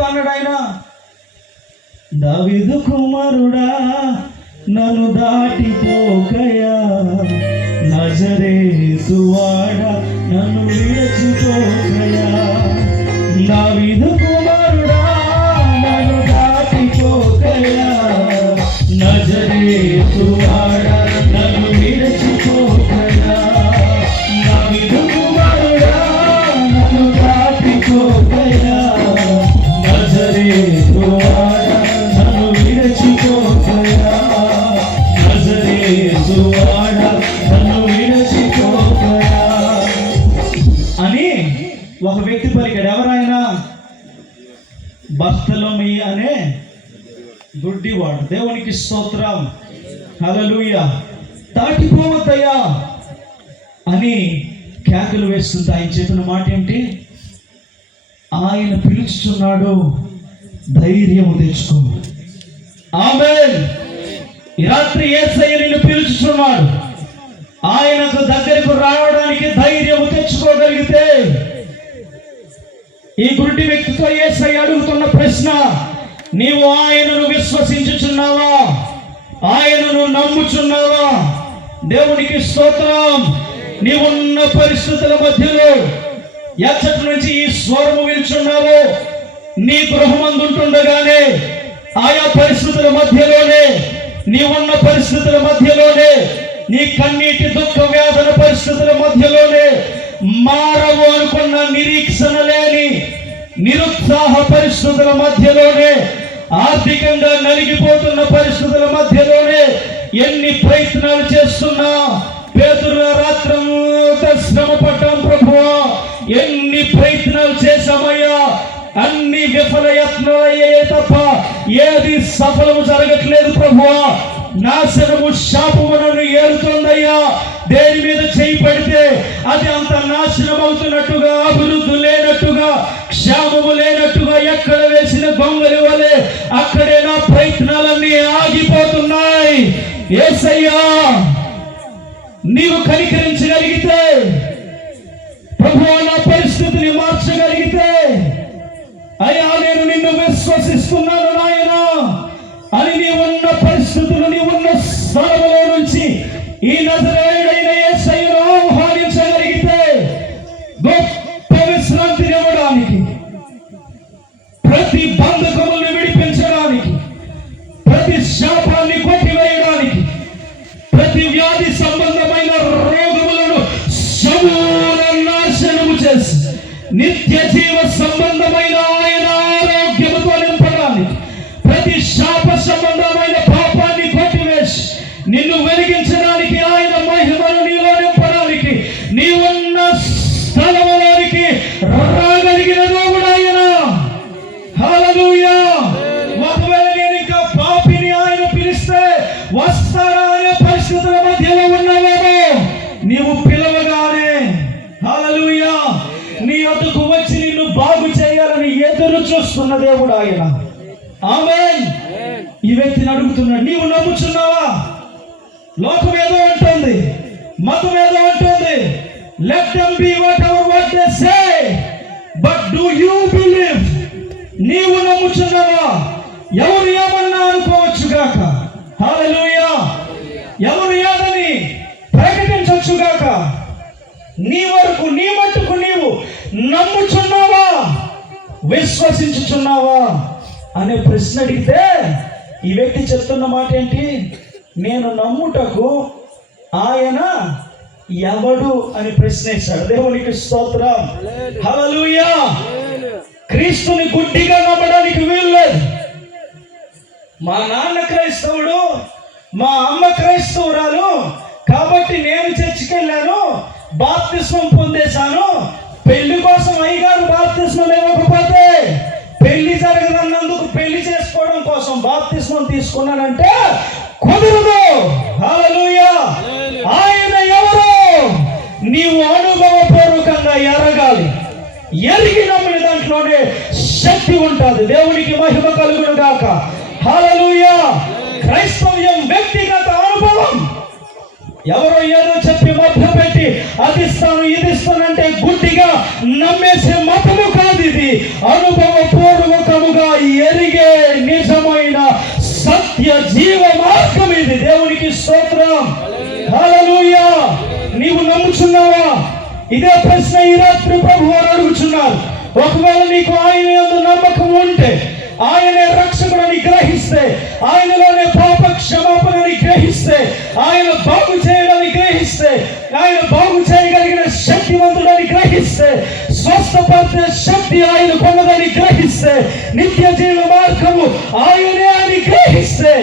అన్నాడు ఆయన? దావీదు కుమారుడా నన్ను దాటిపోకయా, నజరేతువాడా నన్ను విడిచిపోకయా. దావీదు కుమారుడా నన్ను దాటిపోకయా, నజరేతువాడా నన్ను విడిచిపోకయా. దావీదు కుమారుడా నన్ను దాటిపోకయా, నజరేతువాడా నన్ను విడిచిపోకయా, నజరేతువాడా నన్ను విడిచిపోకయా అని గుడ్డివాడు. దేవునికి స్తోత్రం, హల్లెలూయా. దాటిపోవద్దయ్యా అని కేకలు వేస్తుంది. ఆయన చెప్పిన మాట ఏంటి? ఆయన పిలుచుచున్నాడు, ధైర్యము తెచ్చుకో. ఆమేన్. ఈ రాత్రి యేసయ్య నిన్ను పిలుచుచున్నాడు. ఆయనకు దగ్గరకు రావడానికి ధైర్యము తెచ్చుకోగలిగితే, ఈ గుడ్డి వ్యక్తితో యేసయ్య అడుగుతున్న ప్రశ్న, నీవు ఆయనను విశ్వసించుచున్నావా? ఆయనను నమ్ముచున్నావా? దేవునికి స్తోత్రం. నీవున్న పరిస్థితుల మధ్యలో ఎచ్చటి నుంచి ఈ స్వరము విలుచున్నావో, నీ గృహమందుంటుండగానే, ఆయా పరిస్థితుల మధ్యలోనే, నీవున్న పరిస్థితుల మధ్యలోనే, నీ కన్నీటి దుఃఖ వేదన పరిస్థితుల మధ్యలోనే, మారవు అనుకున్న నిరీక్షణ లేని నిరుత్సాహ పరిస్థితుల మధ్యలోనే, ఆర్థికంగా నలిగిపోతున్న పరిస్థితుల మధ్యలోనే ఎన్ని ప్రయత్నాలు చేస్తున్నా, పేతురు రాత్రంతా శ్రమ పడ్డాం ప్రభువా, ఎన్ని ప్రయత్నాలు చేశామయ్యా, అన్ని విఫల యత్నాలయ్యాయే తప్ప ఏది సఫలము జరగట్లేదు ప్రభువా, నాశనము శాపము నన్ను ఏలుతోందయ్యా, దేని మీద చేయి పడితే అది అంత నాశనం అవుతున్నట్టుగా, అభివృద్ధి లేనట్టుగా, క్షేమము లేనట్టుగా, ఎక్కడ వేసిన గొంగలి వలె అక్కడే నా ప్రయత్నాలన్నీ ఆగిపోతున్నాయి. యేసయ్యా, నీవు కనికరించగలిగితే, ప్రభువా నా పరిస్థితిని మార్చగలిగితే, అయ్యా నేను నిన్ను విశ్వసిస్తున్నాను నాయనా అని నీవున్న పరిస్థితులు, నీవున్న స్థలంలో నుంచి ఈ నజరేయుడైన యేసయ్యను ఆహ్వానించగలిగితే, గొప్ప విశ్రాంతిని ఇవ్వడానికి, ప్రతి బంధకములను విడిపించడానికి, ప్రతి శాపాన్ని కొట్టివేయడానికి, ప్రతి వ్యాధి సంబంధమైన రోగములను సమూల నాశనము చేసి నిత్య జీవ సంబంధమైన ఆయన ఆరోగ్యముతో నింపడానికి, ప్రతి శాప సంబంధమైన పాపాన్ని కొట్టివేసి నిన్ను వెలిగించడానికి, ఆయన మహిమను నీలో నింపడానికి, నీవున్న స్థలములోనికి రాగలిగిన దేవుడు ఆయన. హల్లెలూయా. ఒకవేళ నేను ఇంకా పాపిని ఆయన పిలిస్తే వస్తారా అనే పరిస్థితుల మధ్యలో ఉన్నావేమో, నీవు పిలవగానే హల్లెలూయా నీ వద్దకు వచ్చి నిన్ను బాగు చేయాలని ఎదురు చూస్తున్న దేవుడు ఆయన. ఆమేన్. ఈ వ్యక్తిని అడుగుతున్నాడు, నీవు నమ్ముచున్నావా? లోకం ఏదో అంటుంది, మతం ఏదో అంటుంది, let them be what ever what they say, but do you believe? నీవు నమ్ముచున్నావా? ఎవరు ఏమన్నా అనుకోవచ్చు గాక, హల్లెలూయా, ఎవరు ఏదని ప్రకటించవచ్చు గాక, నీ వరకు, నీ మట్టుకు నీవు నమ్ముచున్నావా, విశ్వసించుచున్నావా అనే ప్రశ్న అడిగితే, ఈ వ్యక్తి చెప్తున్న మాట ఏంటి? నేను నమ్ముటకు ఆయన ఎవడు అని ప్రశ్నించాడు. దేవునికి స్తోత్రం, హల్లెలూయా. క్రీస్తుని గుడ్డిగా నమ్మడానికి వీల్లేదు. మా నాన్న క్రైస్తవుడు, మా అమ్మ క్రైస్తవురాలు కాబట్టి నేను చర్చికి వెళ్ళాను, బాప్తిస్మం పొందేశాను, పెళ్లి కోసం అయ్యగారు బాప్తిస్మం ఇవ్వకపోతే పెళ్లి జరగదన్నందుకు పెళ్లి చేసుకోవడం కోసం బాప్తిస్మం తీసుకున్నానంటే కుదరదు. హల్లెలూయా. ఆయన ఎవరు నీవు అనుభవపూర్వకంగా ఎరగాలి. ఎరిగి నమ్మిన దాంట్లోనే శక్తి ఉంటుంది. దేవునికి మహిమ కలుగును గాక. హల్లెలూయా. క్రైస్తవ్యం వ్యక్తిగత అనుభవం. ఎవరో ఏదో చెప్పి మధ్య పెట్టి అది ఇస్తాను ఇది ఇస్తానంటే గుడ్డిగా నమ్మేసే మతము కాదు ఇది. అనుభవపూర్వకముగా ఎరిగే నిజమైన సత్య జీవ మార్గం ఇది. దేవునికి స్తోత్రం. హల్లెలూయా. నీవు నమ్ముచున్నావా? ఇదే ప్రశ్న ఈ రాత్రి ప్రభువు అడుగుచున్నారు. ఒకవేళ నీకు ఆయన యందు నమ్మకం ఉంటే, ఆయనే రక్షకుడని గ్రహిస్తే, ఆయనలోనే పాప క్షమాపణని గ్రహిస్తే, ఆయన బాగు చేయడానికి గ్రహిస్తే, ఆయన బాగు చేయగలిగిన శక్తివంతుడని గ్రహిస్తే, స్వస్థపరిచే శక్తి ఆయన కొన్నదని గ్రహిస్తే, నిత్య జీవ మార్గము ఆయనే అని గ్రహిస్తే,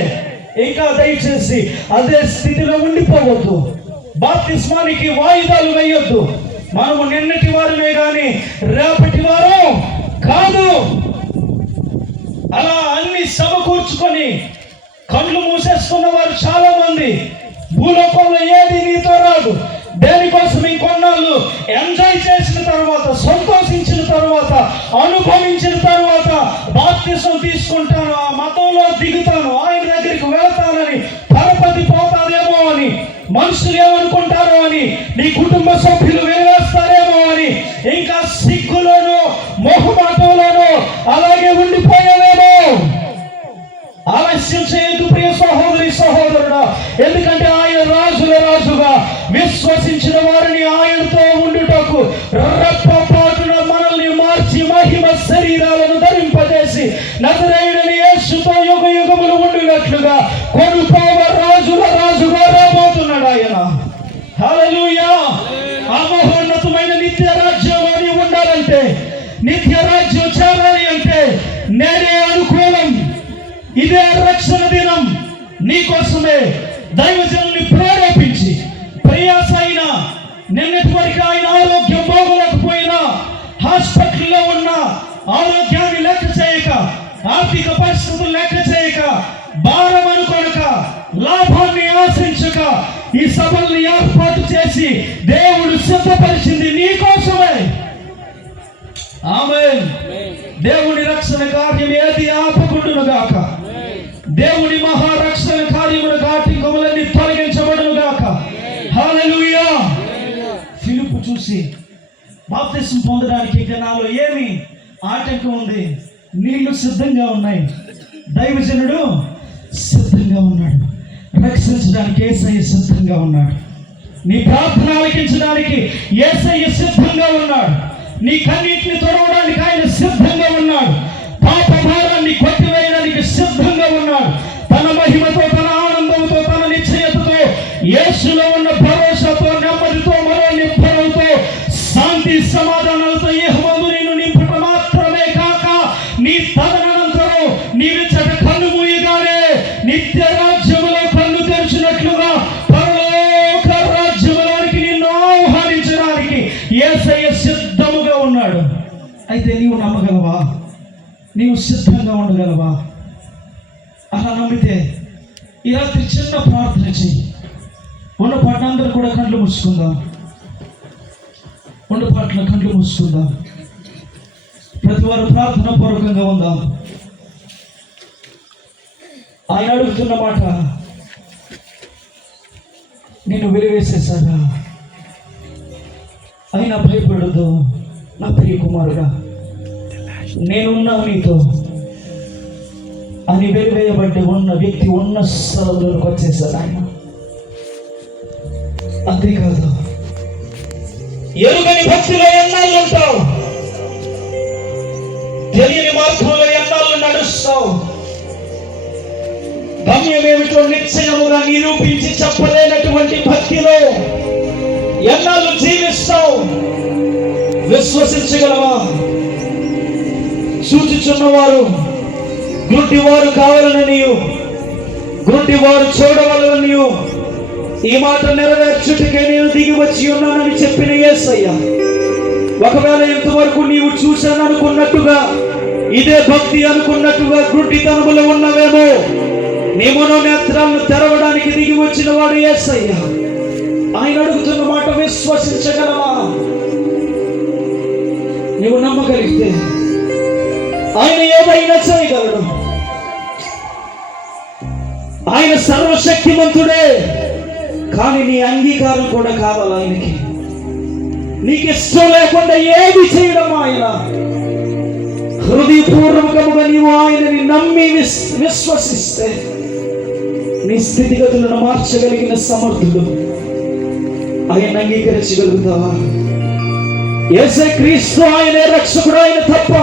ఇంకా దయచేసి అదే స్థితిలో ఉండిపోవద్దు. బాప్తిస్మానికి వాయిదాలు వేయొద్దు. మనము నిన్నటి వారమే గాని రేపటి వారం కాదు. అలా అన్ని సమకూర్చుకొని కళ్ళు మూసేసుకున్న వారు చాలా మంది. భూలోకంలో ఏది నీతో రాదు. దేనికోసం ఇంకొన్నాళ్ళు ఎంజాయ్ చేసిన తర్వాత, సంతోషించిన తర్వాత, అనుభవించిన తర్వాత బాప్తిసం తీసుకుంటాను, ఆ మతంలో దిగుతాను, ఆయన దగ్గరికి వెళతానని, పరపతి పోతాదేమో అని, మనుషులు ఏమనుకుంటారో అని, నీ కుటుంబ సభ్యులు వెలివేస్తారేమో అని, ఇంకా సిగ్గులోనూ మొహమాటంలోనూ అలాగే ఉండిపోయావేమో. ఆలస్యం చేయదు ప్రియ సహోదరి సహోదరుడా, ఎందుకంటే ఆయన రాజుల రాజుగా విశ్వసించిన వారిని ఆయనతో ఉండుటకు రెప్పపాటున మనల్ని మార్చి మహిమ శరీరాలను ధరింపజేసి నజరేయుడైన యేసుతో యుగ యుగములు ఉండునట్లుగా కొనుకోవ రాజుల రాజుగా రాబోతున్నాడు ఆయన. హల్లెలూయా. ఆ మహోన్నతమైన నిత్య రాజ్యంలో ఉండాలంటే, నిత్య రాజ్యం చేరాలి అంటే నేనే అనుకూలం. ఇదే రక్షణ దినం. నీకోసమే దైవజనుల్ని ప్రేరేపించి ప్రయాస అయినా, నిన్నటి వరకు ఆయన ఆరోగ్యం బాగోలేకపోయినా, హాస్పిటల్లో ఉన్న ఆరోగ్యాన్ని లెక్క చేయక, ఆర్థిక పరిస్థితులు లెక్క చేయక, భారం అనుకొనక, లాభాన్ని ఆశించక ఈ సభల్ని ఏర్పాటు చేసి దేవుడు సిద్ధపరిచింది నీకోసమే. ఆమేన్. దేవుని రక్షణ కార్యం ఏది ఆపకుండును గాక. దేవుని మహారక్షణ కార్యమును ఆటంకములన్నీ తొలగించబడును గాక. హల్లెలూయా. ఫిలిప్పు చూసి బాప్తిసం పొందడానికి ఇక నాలో ఏమి ఆటంకం ఉంది? నీళ్లు సిద్ధంగా ఉన్నాయి, దైవజనుడు సిద్ధంగా ఉన్నాడు, రక్షించడానికి యేసయ్య సిద్ధంగా ఉన్నాడు, నీ ప్రార్థన ఆలకించడానికి యేసయ్య సిద్ధంగా ఉన్నాడు, నీ కన్నీటిని తొడవడానికి ఆయన సిద్ధంగా ఉన్నాడు, పాప భారాన్ని కొట్టివేయడానికి సిద్ధంగా ఉన్నాడు. తన మహిమతో, తన ఆనందంతో, తన నిశ్చయతతో, యేసులో ఉన్న భరోసాతో, నెమ్మదితో, మరో నిబ్బరంతో, శాంతి సమాధానాలతో యెహోవా నిన్ను నింపుట మాత్రమే కాక నీ తదనంతరం నీవిచ్చట కన్ను మూయగానే నిత్య రాజ్యములో కన్ను తెరిచినట్లుగా పరలోక రాజ్యములోనికి నిన్ను ఆహ్వానించడానికి యేసయ్య సిద్ధముగా ఉన్నాడు. అయితే నీవు నమ్మగలవా? నీవు సిద్ధంగా ఉండగలవా? అలా నమ్మితే ఈ రాత్రి చిన్న ప్రార్థన చెయ్యి. ఉన్న పాటలందరూ కూడా కళ్ళు మూసుకుందాం. ఉన్న పాటల కళ్ళు మూసుకుందాం. ప్రతి వారు ప్రార్థన పూర్వకంగా ఉందాం. ఆయన అడుగుతున్న మాట, నేను వెలివేసేసారా? అయినా భయపడదు నా ప్రియ కుమారుడా, నేనున్నావు నీతో అని వెలివేయబట్టి ఉన్న వ్యక్తి ఉన్న స్థలంలోకి వచ్చేసాడు ఆయన. అంతేకాదు, ఎరుగని భక్తిలో ఎన్నాళ్ళు ఉంటావు, తెలియని మార్గంలో ఎన్నాళ్ళు నడుస్తావు, గమ్యమేమిటో నిశ్చయముగా నిరూపించి చెప్పలేనటువంటి భక్తిలో ఎన్నాళ్ళు జీవిస్తావు? విశ్వసించగలవా? సూచించున్నవారు గుడ్డివారు కావాలని, గుడ్డివారు చూడవాలని, ఈ మాట నెరవేర్చుటకే నేను దిగి వచ్చి ఉన్నానని చెప్పిన యేసయ్య, ఒకవేళ ఇంతవరకు నీవు చూశాను అనుకున్నట్టుగా, ఇదే భక్తి అనుకున్నట్టుగా గుడ్డితనములో ఉన్నవేమో, నీ మనోనేత్రాలను తెరవడానికి దిగి వచ్చిన వాడు యేసయ్య. ఆయన అడుగుతున్న మాట విశ్వసించగలవా? నీవు నమ్మగలిగితే ఆయన ఏదైనా చేయగలడు. ఆయన సర్వశక్తిమంతుడే, కానీ నీ అంగీకారం కూడా కావాలి ఆయనకి. నీకు ఇష్టం లేకుండా ఏది చేయడం ఆయన. హృదయపూర్వకముగా నీవు ఆయనని నమ్మి విశ్వసిస్తే నీ స్థితిగతులను మార్చగలిగిన సమర్థుడు. ఆయన అంగీకరించగలుగుతావా? యేసే క్రీస్తు ఆయనే రక్షకుడు, ఆయన తప్ప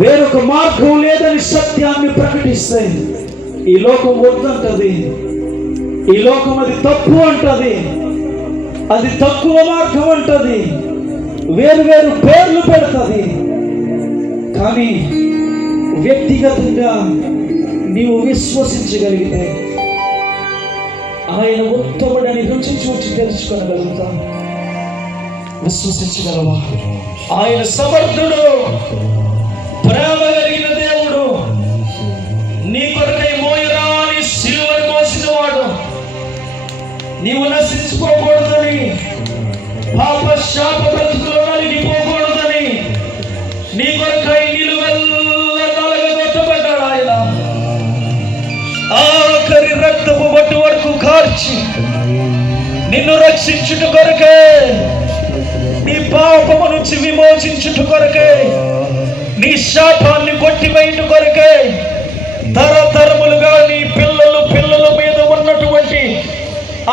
వేరొక మార్గం లేదని సత్యాన్ని ప్రకటిస్తే ఈ లోకం వద్దంటది, ఈ లోకం అది తప్పు అంటది, అది తక్కువ మార్గం అంటది, వేరు వేరు పేర్లు పెడుతుంది. కానీ వ్యక్తిగతంగా నీవు విశ్వసించగలిగితే ఆయన ఉత్తముడని రుచి చూచి తెలుసుకోగలుగుతాం. విశ్వసించగలవా? ఆయన సమర్థుడు, ప్రేమ కలిగిన దేవుడు, నీ కొరకై మోయరాని సిలువను మోసినవాడు, నీవు నశించుకోకూడదని, పాప శాప బ్రతుకులో నలిగిపోకూడదని నీ కొరకై నిలువెల్ల నలగగొట్టబడ్డాడు ఆయన. ఆఖరి రక్తపు బొట్టు వరకు కార్చి నిన్ను రక్షించుట కొరకే, నీ పాపము నుంచి విమోచించుట కొరకే, నీ శాపాన్ని కొట్టివేయుట కొరకే, తరతరములుగా నీ పిల్లల మీద ఉన్నటువంటి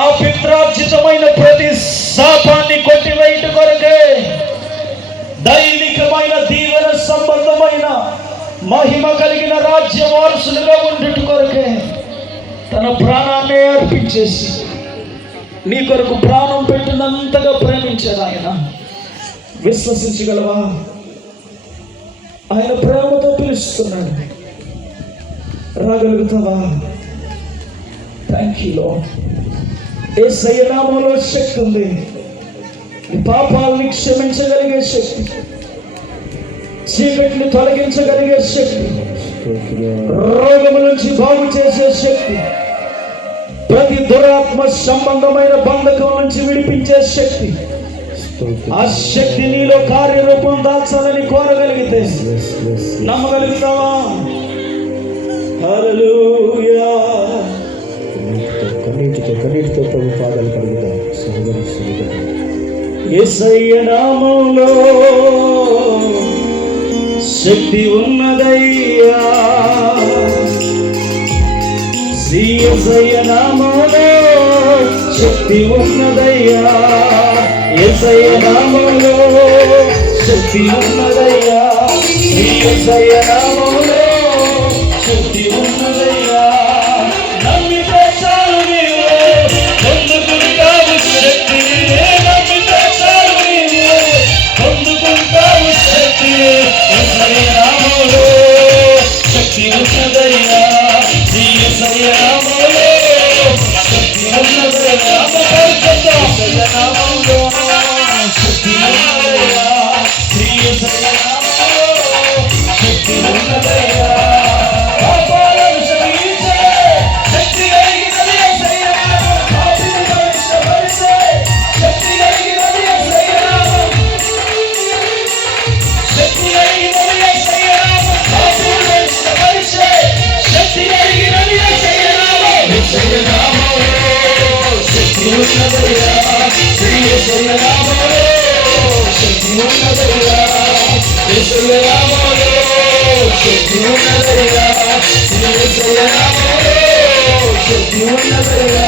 ఆ పిత్రార్జితమైన ప్రతి శాపాన్ని కొట్టివేయుట కొరకే, దైవికమైన దీవెన సంబంధమైన మహిమ కలిగిన రాజ్య వారసులుగా ఉండుట కొరకే తన ప్రాణాన్ని అర్పించేసి నీ కొరకు ప్రాణం పెట్టినంతగా ప్రేమించాడు ఆయన. విశ్వసించగలవా? ఆయన ప్రేమతో పిలుస్తున్నాడు. రాగలుగుతావా? Thank you lord. యేసయ్య నామములో శక్తి ఉంది. నీ పాపాలని క్షమించగలిగే శక్తి, చీకటిని తొలగించగలిగే శక్తి, రోగము నుంచి బాగు చేసే శక్తి, ప్రతి దురాత్మ సంబంధమైన బంధకం నుంచి విడిపించే శక్తి, ఆ శక్తి నీలో కార్యరూపం దాల్చాలని కోరగలిగితే నమ్మగలుగుతావా? హల్లెలూయా. కన్నీటితో ప్రభు పాదాలు కలుగుతాం. యేసయ్య నామములో శక్తి ఉన్నదయ్యా, యేసయ్య నామములో శక్తి ఉన్నదయ్యా, యేసయ్య నామములో శక్తి ఉన్నదయ్యా, యేసయ్య నామములో శక్తి ఉన్నదయ్యా. నమ్మితే చాలు నీవు పొందుకుంటావు శక్తి, నమ్మితే చాలు నీవు పొందుకుంటావు శక్తి. యేసయ్య నామములో శక్తి ఉన్నదయ్యా, యేసయ్య నామములో శక్తి ఉన్నదయ్యా. యేసయ్య నామములో శక్తి ఉన్నదయ్యా, యేసయ్య నామములో శక్తి ఉన్నదయ్యా. పాపాలను క్షమించే శక్తి కలిగినది యేసయ్య నామం, పాపిని పవిత్రపరిచే శక్తి కలిగినది యేసయ్య నామం, శక్తి కలిగినది యేసయ్య నామం, పాపిని పవిత్రపరిచే శక్తి కలిగినది యేసయ్య నామం. యేసయ్య నామములో శక్తి ఉన్నదయ్యా, యేసయ్య నామములో శక్తి ఉన్నదయ్యా, యేసయ్య నామములో శక్తి ఉన్నదయ్యా, యేసయ్య నామములో శక్తి ఉన్నదయ్యా.